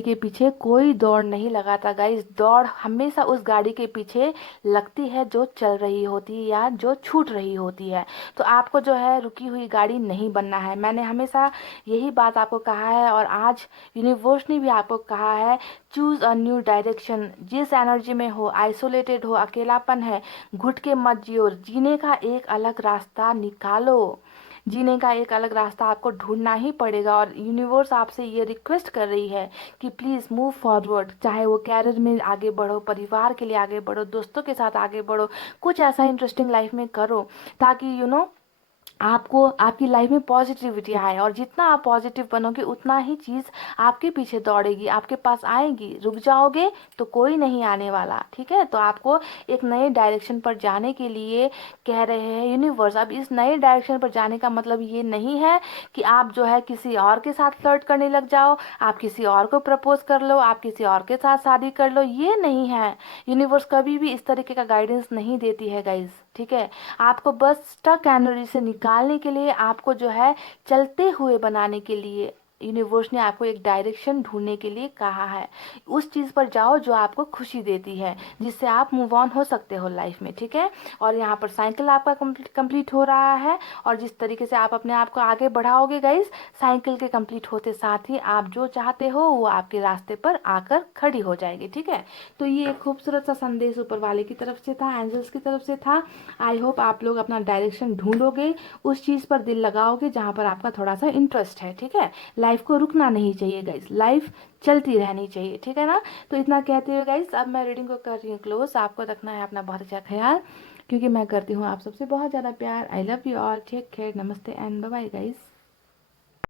के पीछे कोई दौड़ नहीं लगाता गाइस। दौड़ हमेशा उस गाड़ी के पीछे लगती है जो चल रही होती है या जो छूट रही होती है। तो आपको जो है रुकी हुई गाड़ी नहीं बनना है। मैंने हमेशा यही बात आपको कहा है, और आज यूनिवर्स ने भी आपको कहा है, चूज अ न्यू डायरेक्शन। जिस एनर्जी में हो, आइसोलेटेड हो, अकेलापन है, घुट के मत जियो, जीने का एक अलग रास्ता निकालो। जीने का एक अलग रास्ता आपको ढूंढना ही पड़ेगा। और यूनिवर्स आपसे ये रिक्वेस्ट कर रही है कि प्लीज़ मूव फॉरवर्ड, चाहे वो कैरियर में आगे बढ़ो, परिवार के लिए आगे बढ़ो, दोस्तों के साथ आगे बढ़ो, कुछ ऐसा इंटरेस्टिंग लाइफ में करो ताकि आपको आपकी लाइफ में पॉजिटिविटी आए। और जितना आप पॉजिटिव बनोगे उतना ही चीज़ आपके पीछे दौड़ेगी, आपके पास आएगी। रुक जाओगे तो कोई नहीं आने वाला, ठीक है। तो आपको एक नए डायरेक्शन पर जाने के लिए कह रहे हैं यूनिवर्स। अब इस नए डायरेक्शन पर जाने का मतलब ये नहीं है कि आप जो है किसी और के साथ फ्लर्ट करने लग जाओ, आप किसी और को प्रपोज कर लो, आप किसी और के साथ शादी कर लो, ये नहीं है। यूनिवर्स कभी भी इस तरीके का गाइडेंस नहीं देती है गाइज, ठीक है। आपको बस स्टक एनर्जी से निकालने के लिए, आपको जो है चलते हुए बनाने के लिए यूनिवर्स ने आपको एक डायरेक्शन ढूंढने के लिए कहा है। उस चीज़ पर जाओ जो आपको खुशी देती है, जिससे आप मूव ऑन हो सकते हो लाइफ में, ठीक है। और यहाँ पर साइकिल आपका कंप्लीट हो रहा है, और जिस तरीके से आप अपने आप को आगे बढ़ाओगे गाइस, साइकिल के कंप्लीट होते साथ ही आप जो चाहते हो वो आपके रास्ते पर आकर खड़ी हो जाएगी, ठीक है। तो ये एक खूबसूरत सा संदेश ऊपर वाले की तरफ से था, एंजल्स की तरफ से था। आई होप आप लोग अपना डायरेक्शन ढूंढोगे, उस चीज़ पर दिल लगाओगे जहाँ पर आपका थोड़ा सा इंटरेस्ट है, ठीक है। लाइफ को रुकना नहीं चाहिए गाइस, लाइफ चलती रहनी चाहिए, ठीक है ना। तो इतना कहते हुए गाइस अब मैं रीडिंग को कर रही हूँ क्लोज। आपको रखना है अपना बहुत अच्छा ख्याल, क्योंकि मैं करती हूँ आप सबसे बहुत ज़्यादा प्यार। I love you all, take care, नमस्ते एंड बाय बाय गाइस।